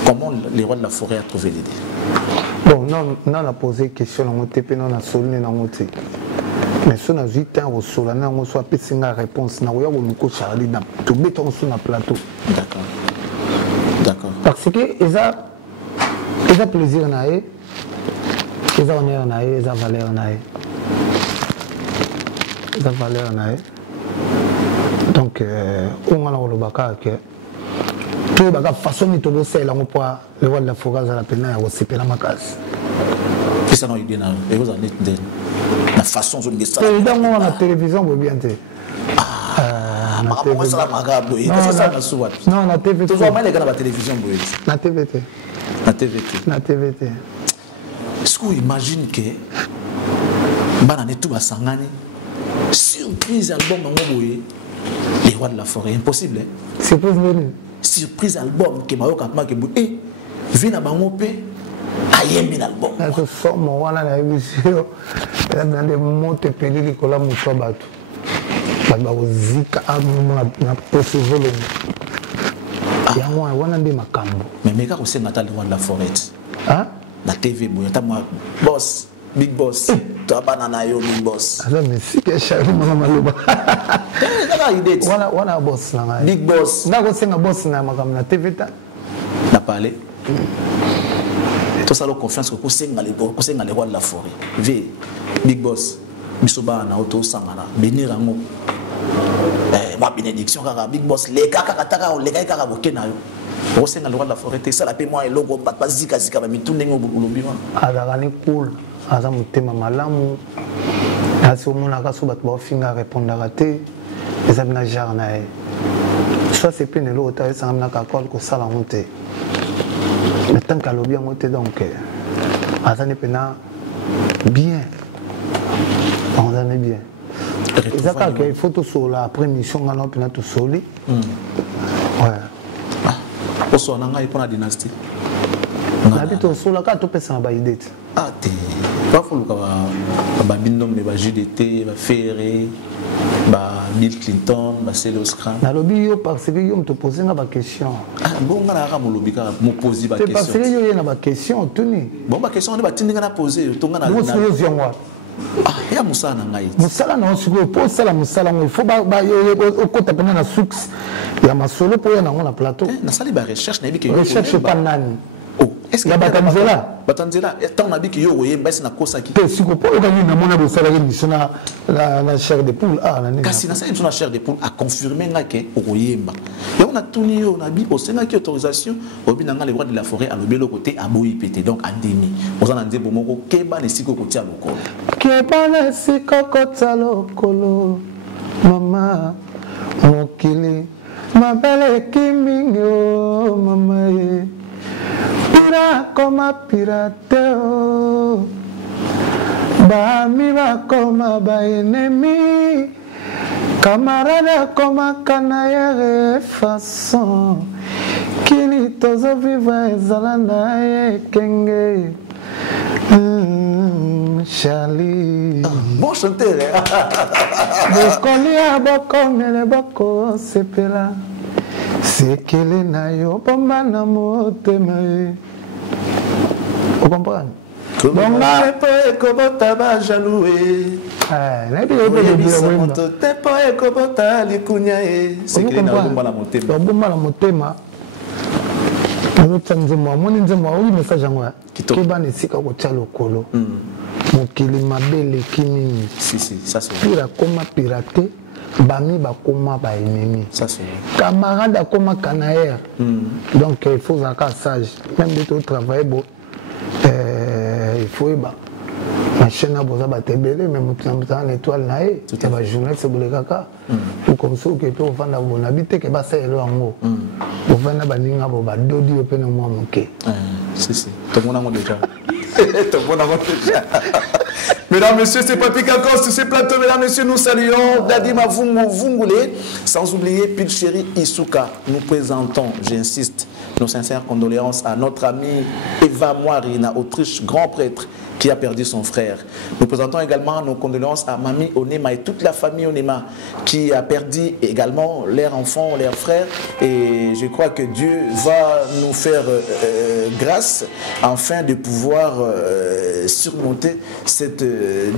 comment les rois de la forêt ont trouvé l'idée? Bon, non, on a posé une question, on a solé, mais si on a 8 ans, on a une réponse. On a Charlie dans tout béton sur le plateau. D'accord. Parce que ils ont plaisir, ils ont honneur, ils ont valeur. Ils ont valeur. Donc, on a le baka que tout la façon de tout ça, le roi de la forêt à la peine, c'est pas la casse. Qu'est-ce que ça idée là? Et vous en êtes la façon dont ça. Évidemment, la télévision, vous bien dire. Non, la TVT. Tu vois mal les gars dans la télévision, la TVT. La TVT. Est-ce que vous imaginez que Banane tout va s'engager? Surprise album les rois de la forêt, impossible. Surprise album que Mayoka Maké Boué, vient à Bangopé. Ayembi l'album. Je sors mon wana na émission. Elle a demandé monter pédé les collants moussa bateau. Bah zika à mon na poser volume. yango wana nde makambo mais meka ko senga ta le de la forêt hein na TV boya ta moi boss big boss to banana yo big boss ala merci que Charles mama maloba kaka idée wana boss na ngai big boss ndako senga boss na makambo na TV ta na parler to ça la confiance ko senga le roi de la forêt v big boss bisoba na auto sangana benir ngo ma bénédiction kaka big boss les kaka kataka les kaka bokena yo ko senga le roi de la forêt ça la paie moi logo pas zika zika ba mitunde ngo lobi wa ala ni cool aza mutema malamu asi omona kaso bato baofinga répondaka te eza bina genre na ye soit c'est pe nelo ota esanga bina kakole kosala yango te mais tant qu'alobi yango te donc aza ne mpena bien aza ne bien eza kaka il faut tosola après mission ngana mpena tosoli osona ngai mpona dynastie nabi tosola kaka topesana baide te te bafoluka babindombe baJDT baferre Bill Clinton Celos Kram nalobi yo parce que yo mtopose nga baquestion bonga na kaka molobi kaka moposi baquestion parce que yo ye na baquestion tuni bon baquestion nde batindinga na poser tonga na yo ziongwa ya musala na ngai musala na osiko po sala musala ngo il faut ba okota pena na succès ya masolo po ya nango na plateau na sali ba recherche na biki recherche pas nani est-ce que batanzela tant na biki yo oyemba esi na kosaki te siko po okani na mona bo sala émission na chair de poule nani kasi na sali na chair de poule a confirmer nga ke oyemba ya on a tuni yo na bi osenga ki autorisation obi na nga le roi de la forêt a lobelo côté aboyi pété donc a demi ozana nzebo moko keba ne siko kotia lokolo keba ne siko kotia lokolo mama mokili mabele kimingo mama ye pira koma pirateo bami bakoma baenemi camarade koma kanayere façon kini tozo vivre ezala na ye kenge Charlie bon chanteur bokolia bokomele boko sepela sekele na yo bomba na motema ye o comprendre bonga pe kobota ba jaloux na bi yo be tempo e kobota likunya e sekele na bomba na motema bomba na motema no tanzemo moni nzemo o message yango kiba ne sika ko tya lokolo mokili mabele kimini si ça c'est pira koma piraté bami bakoma ba ennemi ça c'est camarade akoma canaire donc il faut zaka sage même de tout travail bon il faut ba la chaîne a besoin de tébélé mais mutamta l'étoile naé tout va journée c'est boule kaka pour comme ça que to vanda bon habiter que ba ça elo ango pour vanda ba ninga bo ba dodi open mo moke si tout le monde a déjà tout le monde a déjà. Mesdames, messieurs, c'est Papi Kakos sur ces plateaux. Mesdames, messieurs, nous saluons Dadima Vungule, sans oublier Pilcheri Isuka. Nous présentons, j'insiste, nos sincères condoléances à notre amie Eva Moirina, Autriche, grand prêtre, qui a perdu son frère. Nous présentons également nos condoléances à Mamie Onema et toute la famille Onema qui a perdu également leurs enfants, leurs frères. Et je crois que Dieu va nous faire grâce afin de pouvoir surmonter cette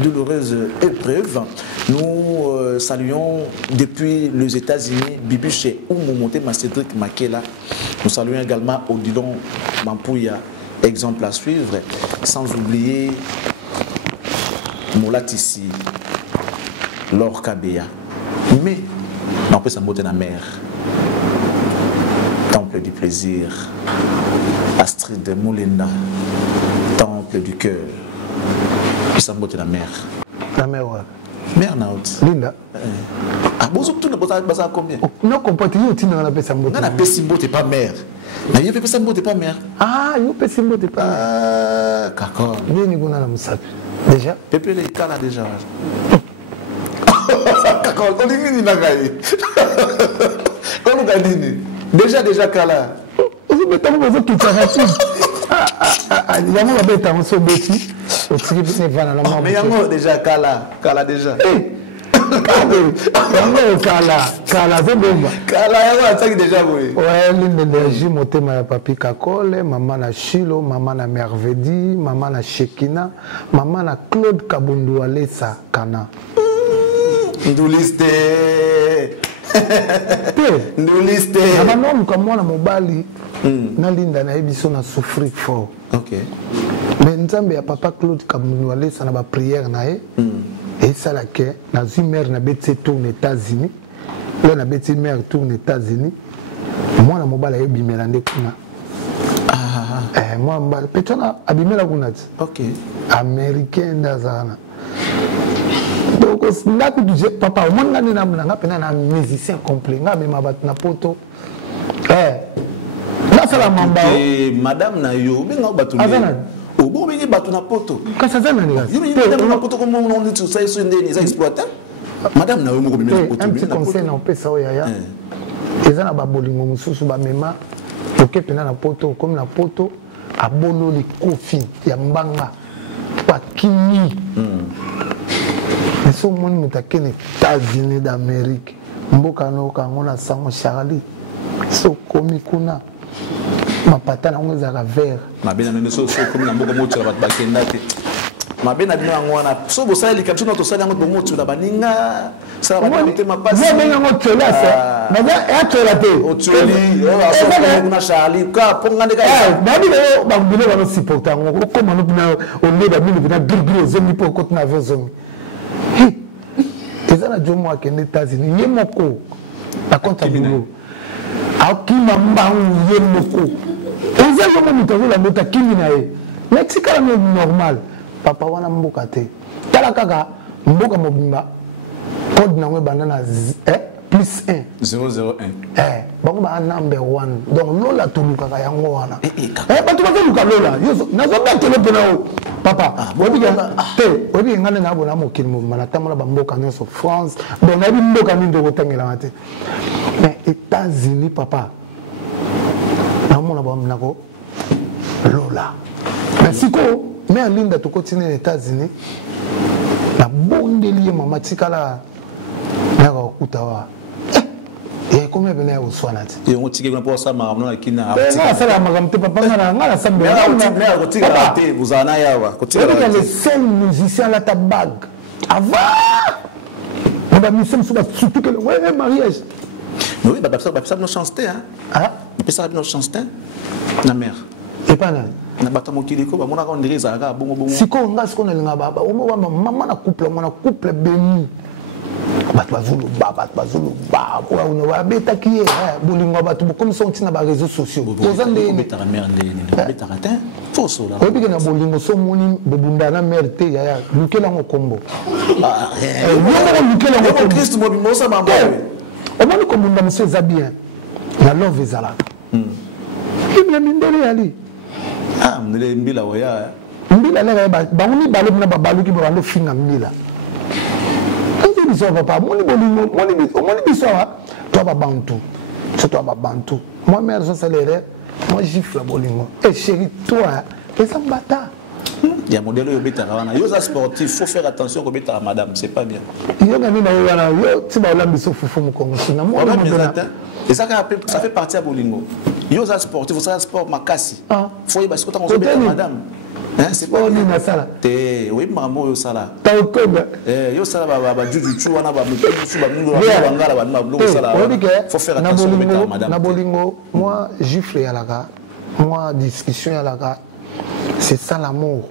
douloureuse épreuve. Nous saluons depuis les États-Unis Bibi chez Oumomote Cédric Makela. Nous saluons également Odilon Mampouya. Exemple à suivre, sans oublier Molatissi, Laure Kabea. Mais, on peut s'en botter la mer. Temple du plaisir, Astrid Moulenda, Temple du cœur. Puis s'en botter la mer. La mer, ouais. Mer Naut. Linda. Ah, bon, tout le monde a combien? Non, compatriote, tu n'as pas Sambo. Non, la Pessimbo, t'es pas mère. Mais il y a Pessimbo, t'es pas mère. Ah, il y a Pessimbo, t'es pas mère. Ah, d'accord. Bien, il y a un sape. Déjà? Pepe, les cas là déjà. D'accord, on dit qu'il n'a pas gagné. On a gagné. Déjà, Kala. Vous avez besoin qu'il t'arrête. Ah, il y a un peu de temps, on s'est bêtis. Mais il y a déjà Kala déjà. Kala, c'est bon. Kala, ça déjà, oui. Ouais, l'énergie, mon thème à Papi Kakole, maman na Chilo, maman na Mervedi, maman na Shekina, maman na Claude Kabundu Alessa Kana. Nduliste. Nduliste. Maman, comme moi, na Mobali, na linda na ebiso na souffrir fort. Ok. Mais nzambe ya papa Claude Kabundu Alessa na ba prière na e. Et ça là que na une mère na bête tourne aux États-Unis. Là na bête mère tourne aux États-Unis. Moi na mobile ya bimelande kuna. Moi mbala petona abimela kuna. OK. Américain d'azana. Donc là que tu papa moi ngani na mna ngapena na musicien complet ngabe mabat na poto. Là ça la mamba. Madame na yo benga batu. Oh bon benga batu na poto. Kasa zana ni gasi. Madame na poto comme on dit tout ça ils sont des exploitants. Madame na yo mo bimela poto. Un petit conseil na pesa o yaya. Ezana ba bolingo mususu ba mema. Ok pena na poto comme na poto abolo li kofi ya mbanga. Pa kini. Ils sont moni mutakene États-Unis d'Amérique. Mboka no kangona sango Charlie. So komi kuna. Ma pata na ngeza ka vert. Ma bena no so komi na mboka moto ba bakenda te. Ma bena bino ngwana. So bo sali kapsu no to sali ngo moto la baninga. Ça va monter ma passe. Moi benga ngo tela ça. Na ba tela te. O tuli, o na Charlie ka ponga de ka. Ba bino ba bino ba no supporter ngo ko manu bina o le ba bino bina gurguru zomi po ko na ve zomi. Ezana jomo akende États-Unis yemoko. Na konta bino. Akima mbangu yemoko. Eza jomo mutazo la mota kimina e. Mexica no normal. Papa wana mboka te. Tala kaka mboka mobimba. Code na banana plus 1 001. Bango ba number 1. Donc lola tuluka ka yango wana. Bantu ba tuluka lola. Yoso nazo ba telepona o. Papa, obi ngane na bona mo kilimo manatama ba mboka nyoso France. Donc na bi mboka ndo kotangela mate. Mais États-Unis papa. Na mona ba mnako lola. Mais siko mais linda to continuer aux États-Unis. La bondeli mama tikala na ka kutawa. Comment venir au soinat? Et on tire pour ça maramo kina. Ça la magam te papa ngala sambe. Vous en avez wa. Le seul musicien la tabag. Avant. On va mission surtout que ouais mariage. Oui, ça nos chance hein. Ah, ça nos chance na mère. Et pas là. Na bata mokiliko ba mona ka ndiri za ka bongo bongo. Siko ngas ko na linga baba. O mo mama na couple béni. Bazulu baba on va beta qui est bolingo batu comme ça on tient ba réseaux sociaux ozande beta mère ndeni beta ratin foso la obi na bolingo so moni bebunda na merde ya lukela ngo kombo lukela ngo kombo Christ mo bimosa mamba o moni komunda monsieur Zabien na love ezala ibla mindele yali mndele mbila oya mbila la ba ngoni balo na babaluki ba ndo finga mbila papa, mon bisoa, toi bantu, c'est toi bantu. Moi mère je salaire, moi gifle bolingo. Et chérie toi, et ça me bata. Il y a modèle yo beta wana. Yo za sportif, faut faire attention ko beta madame, c'est pas bien. Yo ngani na wana, yo ti ba lambi so fufu mu kongo sina mo na modèle. Et ça fait partie à bolingo. Yo za sportif, faut ça sport makasi. Faut y parce que on beta madame. C'est pas ni na sala. Oui, maman yo sala. Ta okoba. Yo sala ba juju chu wana ba mutu su ba mungu ba ngala ba na bloko sala. Faut faire attention à madame. Na bolingo, moi gifle ya laka. Moi discussion ya laka. C'est ça l'amour.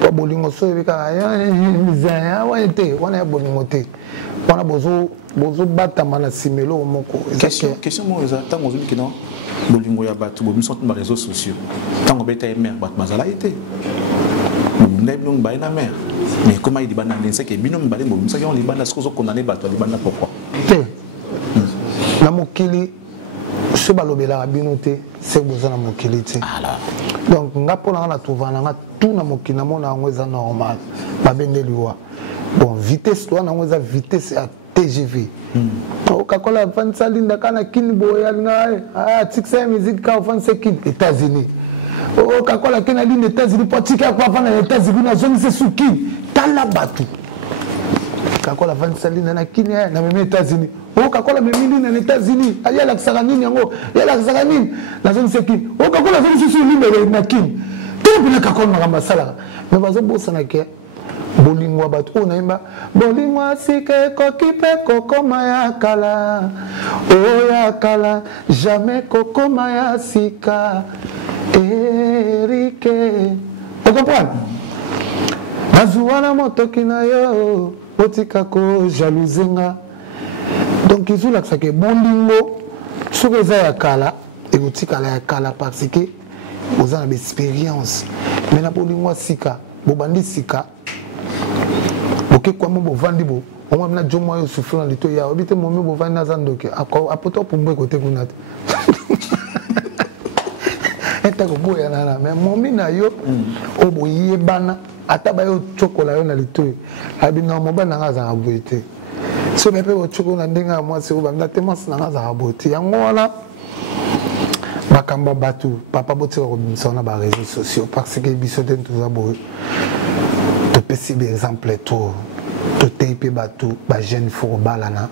Pas bolingo so ebika ya wa ete, wana ya bolingo te. Wana bozo batama na simelo moko. Question moi ça tant aujourd'hui que non. Bolingo ya batu bo misont na réseaux sociaux. Tant on beta mère bat mazala été. N'ebnon ba na mère. Mais comment il dit bana c'est que binom ba mo ça on libana ce qu'on condamné batu libana pourquoi? Na mokili ce balobela binoté c'est besoin na mokili te. Donc ngapo na tuvana nga tout na mokili na mona ngweza normal. Ba bendeliwa. Bon vitesse toi na ngweza vitesse à TGV. Coca-Cola fansa linda kana kini boya nga tiksa musique ka fansa kini États-Unis. Coca-Cola kena linda États-Unis potika kwa fana États-Unis na zone se suki tala batu. kakola vansalina na Kenya na même États-Unis o kakola memili na États-Unis aya la saranini yango ya la saranini na zone seki o kakola zone susu libere na Kenya tout bien kakola makamba sala mais bazo bosana ke bolingo bato o naimba bolingo sika koki pe kokoma ya kala o ya kala jamais kokoma ya sika Erike vous comprenez Nazuana motoki na yo otika ko jalousenga donc ils ont là que bolingo sur eza ya kala et otika la ya kala parce que vous avez l'expérience mais na bolingo sika bobandi sika boke kwa mo bovandi bo on va na jomo yo souffrir dans lito ya obite mo me bovandi na zandoke apoto pombe côté kunat eta ko boya na mais momi na yo oboye bana ataba yo chokola yo na litoyi abina mobana ngaza ngaboite so be pe chokola ndenga mwasi oba na temas na ngaza ngaboite yango wala bakamba batu papa botira ko binsona ba réseaux sociaux parce que biso den tout abo to pesi be exemple to teipe batu ba jeune fo balana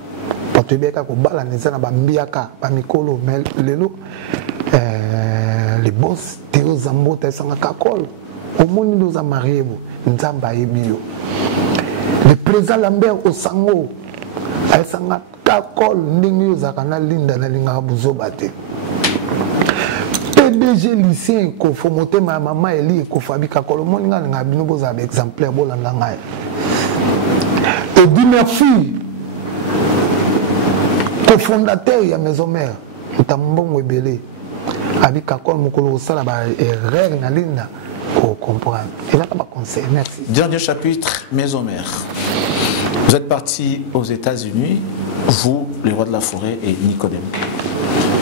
to beka ko balana zana ba mbiaka ba mikolo mel lelo les boss Théo Zambo Tessanga Kakol au monde nous a marié Nzamba Ebio le président Lambert Osango Sanga Kakol Ningu Zakana Linda na Linga Buzobate PDG lycée ko fomote ma maman Eli ko Fabi Kakol moninga nga bino boza exemplaire bolanda ngai et dit merci cofondateur ya maison mère Tambongo Ebele avec Kakol Mokolo Sala ba erreur na linda pour comprendre. Et là pas conseil. Merci. Dernier chapitre, maison mère. Vous êtes parti aux États-Unis, vous, le roi de la forêt et Nicodème.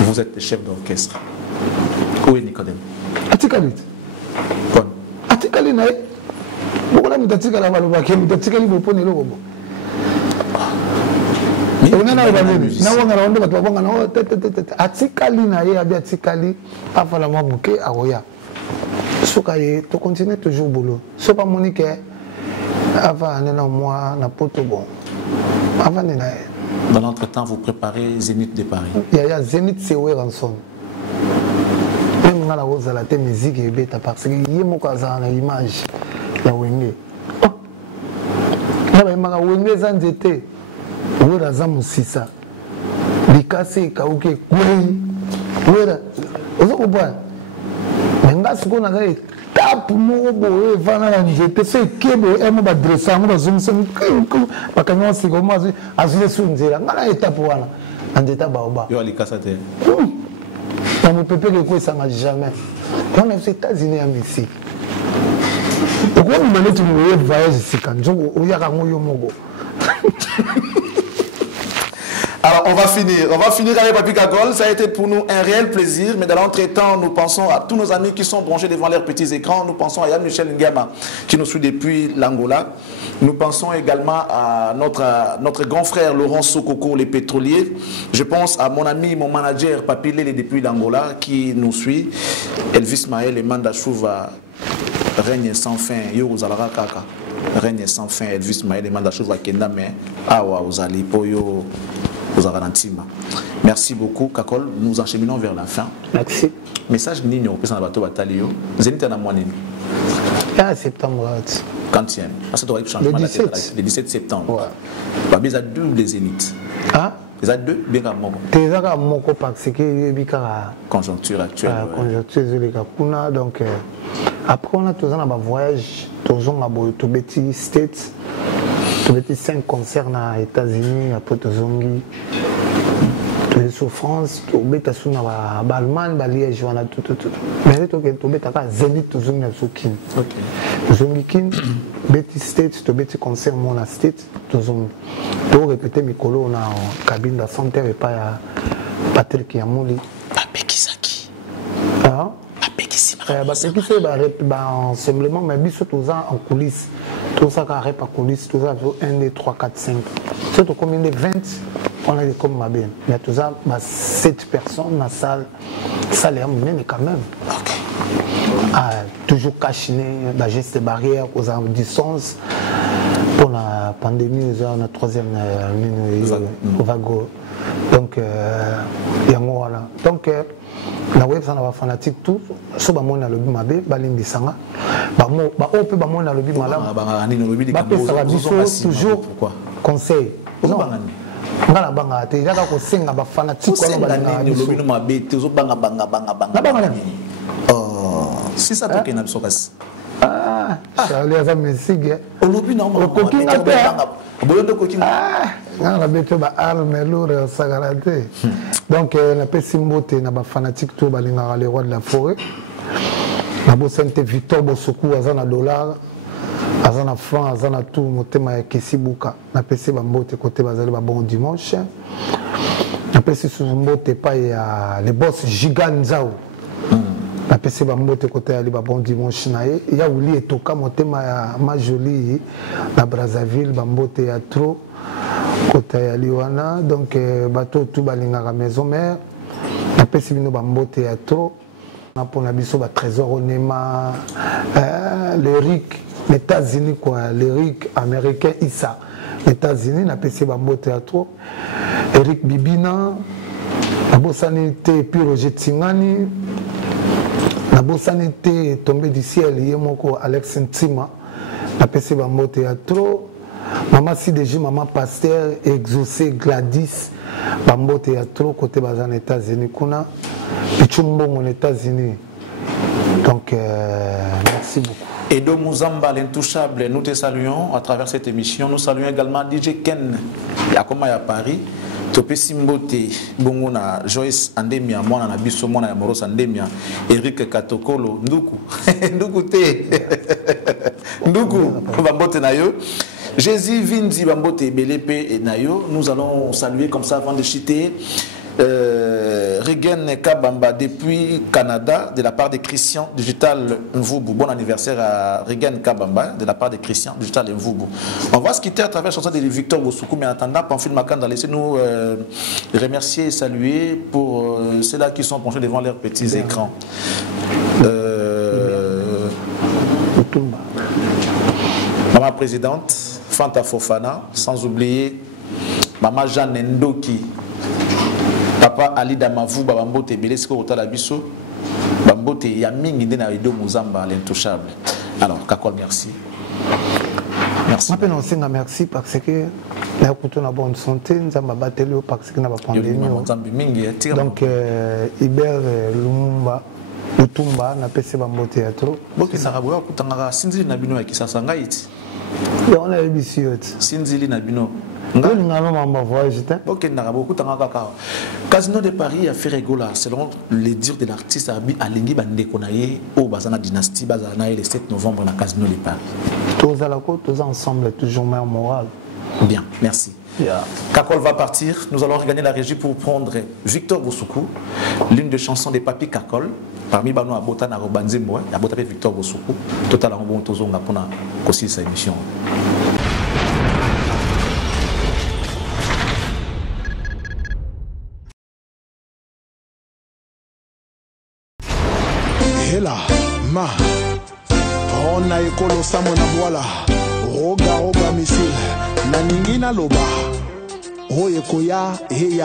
Vous êtes le chef d'orchestre. Où est Nicodème? Atikalit. Quoi? Atikalit nae. Beaucoup là mutatikala baloba ke mutatikali bopone lo bobo. On a na banani na wanga na ndo bato babonga na atikali na ye abi atikali afala mwa buke aroya soka ye to continuer toujours boulot so pas monique avant na moi na poto bon avant na dans l'entretemps vous préparez Zénith de Paris. Il y a Zénith c'est où ransom même ngala oza la te musique et beta parce que yé moko za na image ya wenge na ba maka wenge zanzete wera za musisa bikase kauke kwei wera ozo kubwa menga siko na ga tap mo bo evana na njete se kebo emo ba dressa mo bazumse bakanyo siko mo azile sunzela ngala etape wana andeta baoba yo alikasa te na mo pepe ke ko sanga jamais on est aux États-Unis à Messi okoni manetu mo voyage sika njongo oyaka ngoyo mogo. Alors on va finir avec Papi Kakol. Ça a été pour nous un réel plaisir, mais dans l'entretemps, nous pensons à tous nos amis qui sont branchés devant leurs petits écrans. Nous pensons à Yann Michel Ngama qui nous suit depuis l'Angola. Nous pensons également à notre grand frère Laurent Sokoko, les pétroliers. Je pense à mon ami, mon manager Papi Lele depuis l'Angola qui nous suit. Elvis Maël et Manda Chouva, règne sans fin. Yo Zalara Kaka. Règne sans fin. Elvis Maël et Manda Chouva Kenda mais awa Ozali Poyo. Merci beaucoup, Kakol. Nous enchaînons vers la fin. Merci. Message Nino, président de Bateau Batalio. Zénith à Moine. Ah, septembre. Quantième. Le 17. Le 17 septembre. Ouais. Il y a deux Zénith. Ah? Il y a deux, bien comme moi. Il y a deux parce que il y a conjoncture actuelle. Conjoncture, donc après on a toujours un voyage, toujours un Betty States. Tu as 5 concerts aux États-Unis, après tu as sur France, tu as sur Allemagne, Liège, tout. Mais tu as Zénith, tu as sur Kin. Tu as Betty States, tu as concert à States, tu as répété mes colos dans la cabine de santé et pas Patrick Yamouli. Papé Kisaki. Ah? Papé Kisaki. Papé Kisaki, simplement, mais bien surtout en coulisses. Tout ça qui arrive à coulisses, tout ça, 1, 2, 3, 4, 5. Surtout combien de 20, on a des comme ma bien. Il y a tout ça, 7 personnes dans la salle. Ça les a menés quand même. Okay. Toujours cachiné, la geste barrière, aux distance. pour la pandémie, on a 3e vague. Donc, il y a voilà. Donc, la web, ça va fanatique tout. So ba mona lobi mabe, balimbi sanga. Ba ope ba mona lobi malam. Ça va toujours conseil. Non. Ngala banga te yaka ko senga ba fanatique ko ba lobi no mabe te zo banga. Oh, si ça to kena bisokas. Charlie a mesigi. Olobi na mo ko kinga banga. Bolondo ko kinga. Ngala beto ba arme lourd sagarate. Donc la pesimbote na ba fanatique to ba linga le roi de la forêt. Na bo sente Victor Bosoku azana dollar. Azana franc, azana tout motema ya Kesibuka. Na pesi ba mbote côté bazali ba bon dimanche. Na pesi sous mbote pa ya le boss Giganzao. Na pesi ba mbote côté ali ba bon dimanche na ye. Ya uli etoka motema ya Majoli na Brazzaville ba mbote ya trop côté ya liwana. Donc bato tout balinga la maison mère. Na pesi bino ba mbote ya trop. Na pona biso ba trésor onema le RIC les États-Unis quoi, l'Eric américain Issa, les États-Unis n'a pas essayé de théâtre, Eric Bibina, la bossanité puis Roger Tsingani, la bossanité tombée du ciel, Yemoko Alex Ntima, n'a pas essayé de théâtre, maman CDJ, maman pasteur, exaucé Gladys, Bambo théâtre côté bazan États-Unis, kuna, Pichumbong aux États-Unis. Donc merci beaucoup. Edo Mouzamba, l'intouchable, nous te saluons à travers cette émission. Nous saluons également DJ Ken, Yakoma à Paris, Topé Simbote, Bongona, Joyce Andemia, Mona Nabiso, Mona Moros Andemia, Eric Katokolo, Nduku, Nduku Te, Nduku, Bambote Nayo, Jésus Vinzi Bambote, Belepe et Nayo. Nous allons saluer comme ça avant de chiter. Regen Kabamba depuis Canada de la part de Christian Digital Mvubu. Bon anniversaire à Regen Kabamba de la part de Christian Digital Mvubu. On va se quitter à travers la chanson de Victor Bosoku, mais en attendant, Pamphile Makanda, laissez-nous remercier et saluer pour ceux-là qui sont penchés devant leurs petits écrans. Maman présidente, Fanta Fofana, sans oublier Maman Jeanne Ndoki. Papa Ali Damavou, Bambote, Belesko, Otalabiso, Bambote, Yaming, Indena, Edo Mouzamba, l'intouchable. Alors, Kakol, merci. Merci. Merci parce que nous avons une bonne santé, nous avons battu parce que nous avons pandémie. Donc, Iber Lumumba, Utumba, nous avons fait Bambote théâtre. Bon, ça va voir, Sinzili Nabino, qui s'en s'engaït. On a eu Sinzili Nabino. Casino de Paris a fait rigoler selon les dires de l'artiste Alingi Bandekonaye au Bazana Dynastie Bazana le 7 novembre dans Casino de Paris. Tous ensemble, toujours meilleur moral. Bien, merci. Yeah. Kakol va partir, nous allons regagner la régie pour prendre Victor Bosoku, l'une des chansons des Papi Kakol. Parmi Bano Abota na Robanzimbo, Abota Victor Bosoku, total en bon tozo ngapona kosi sa émission. Hela, ma, on a ekolo samo na boala, roga roga misil, na ningina loba, oye koya, heya.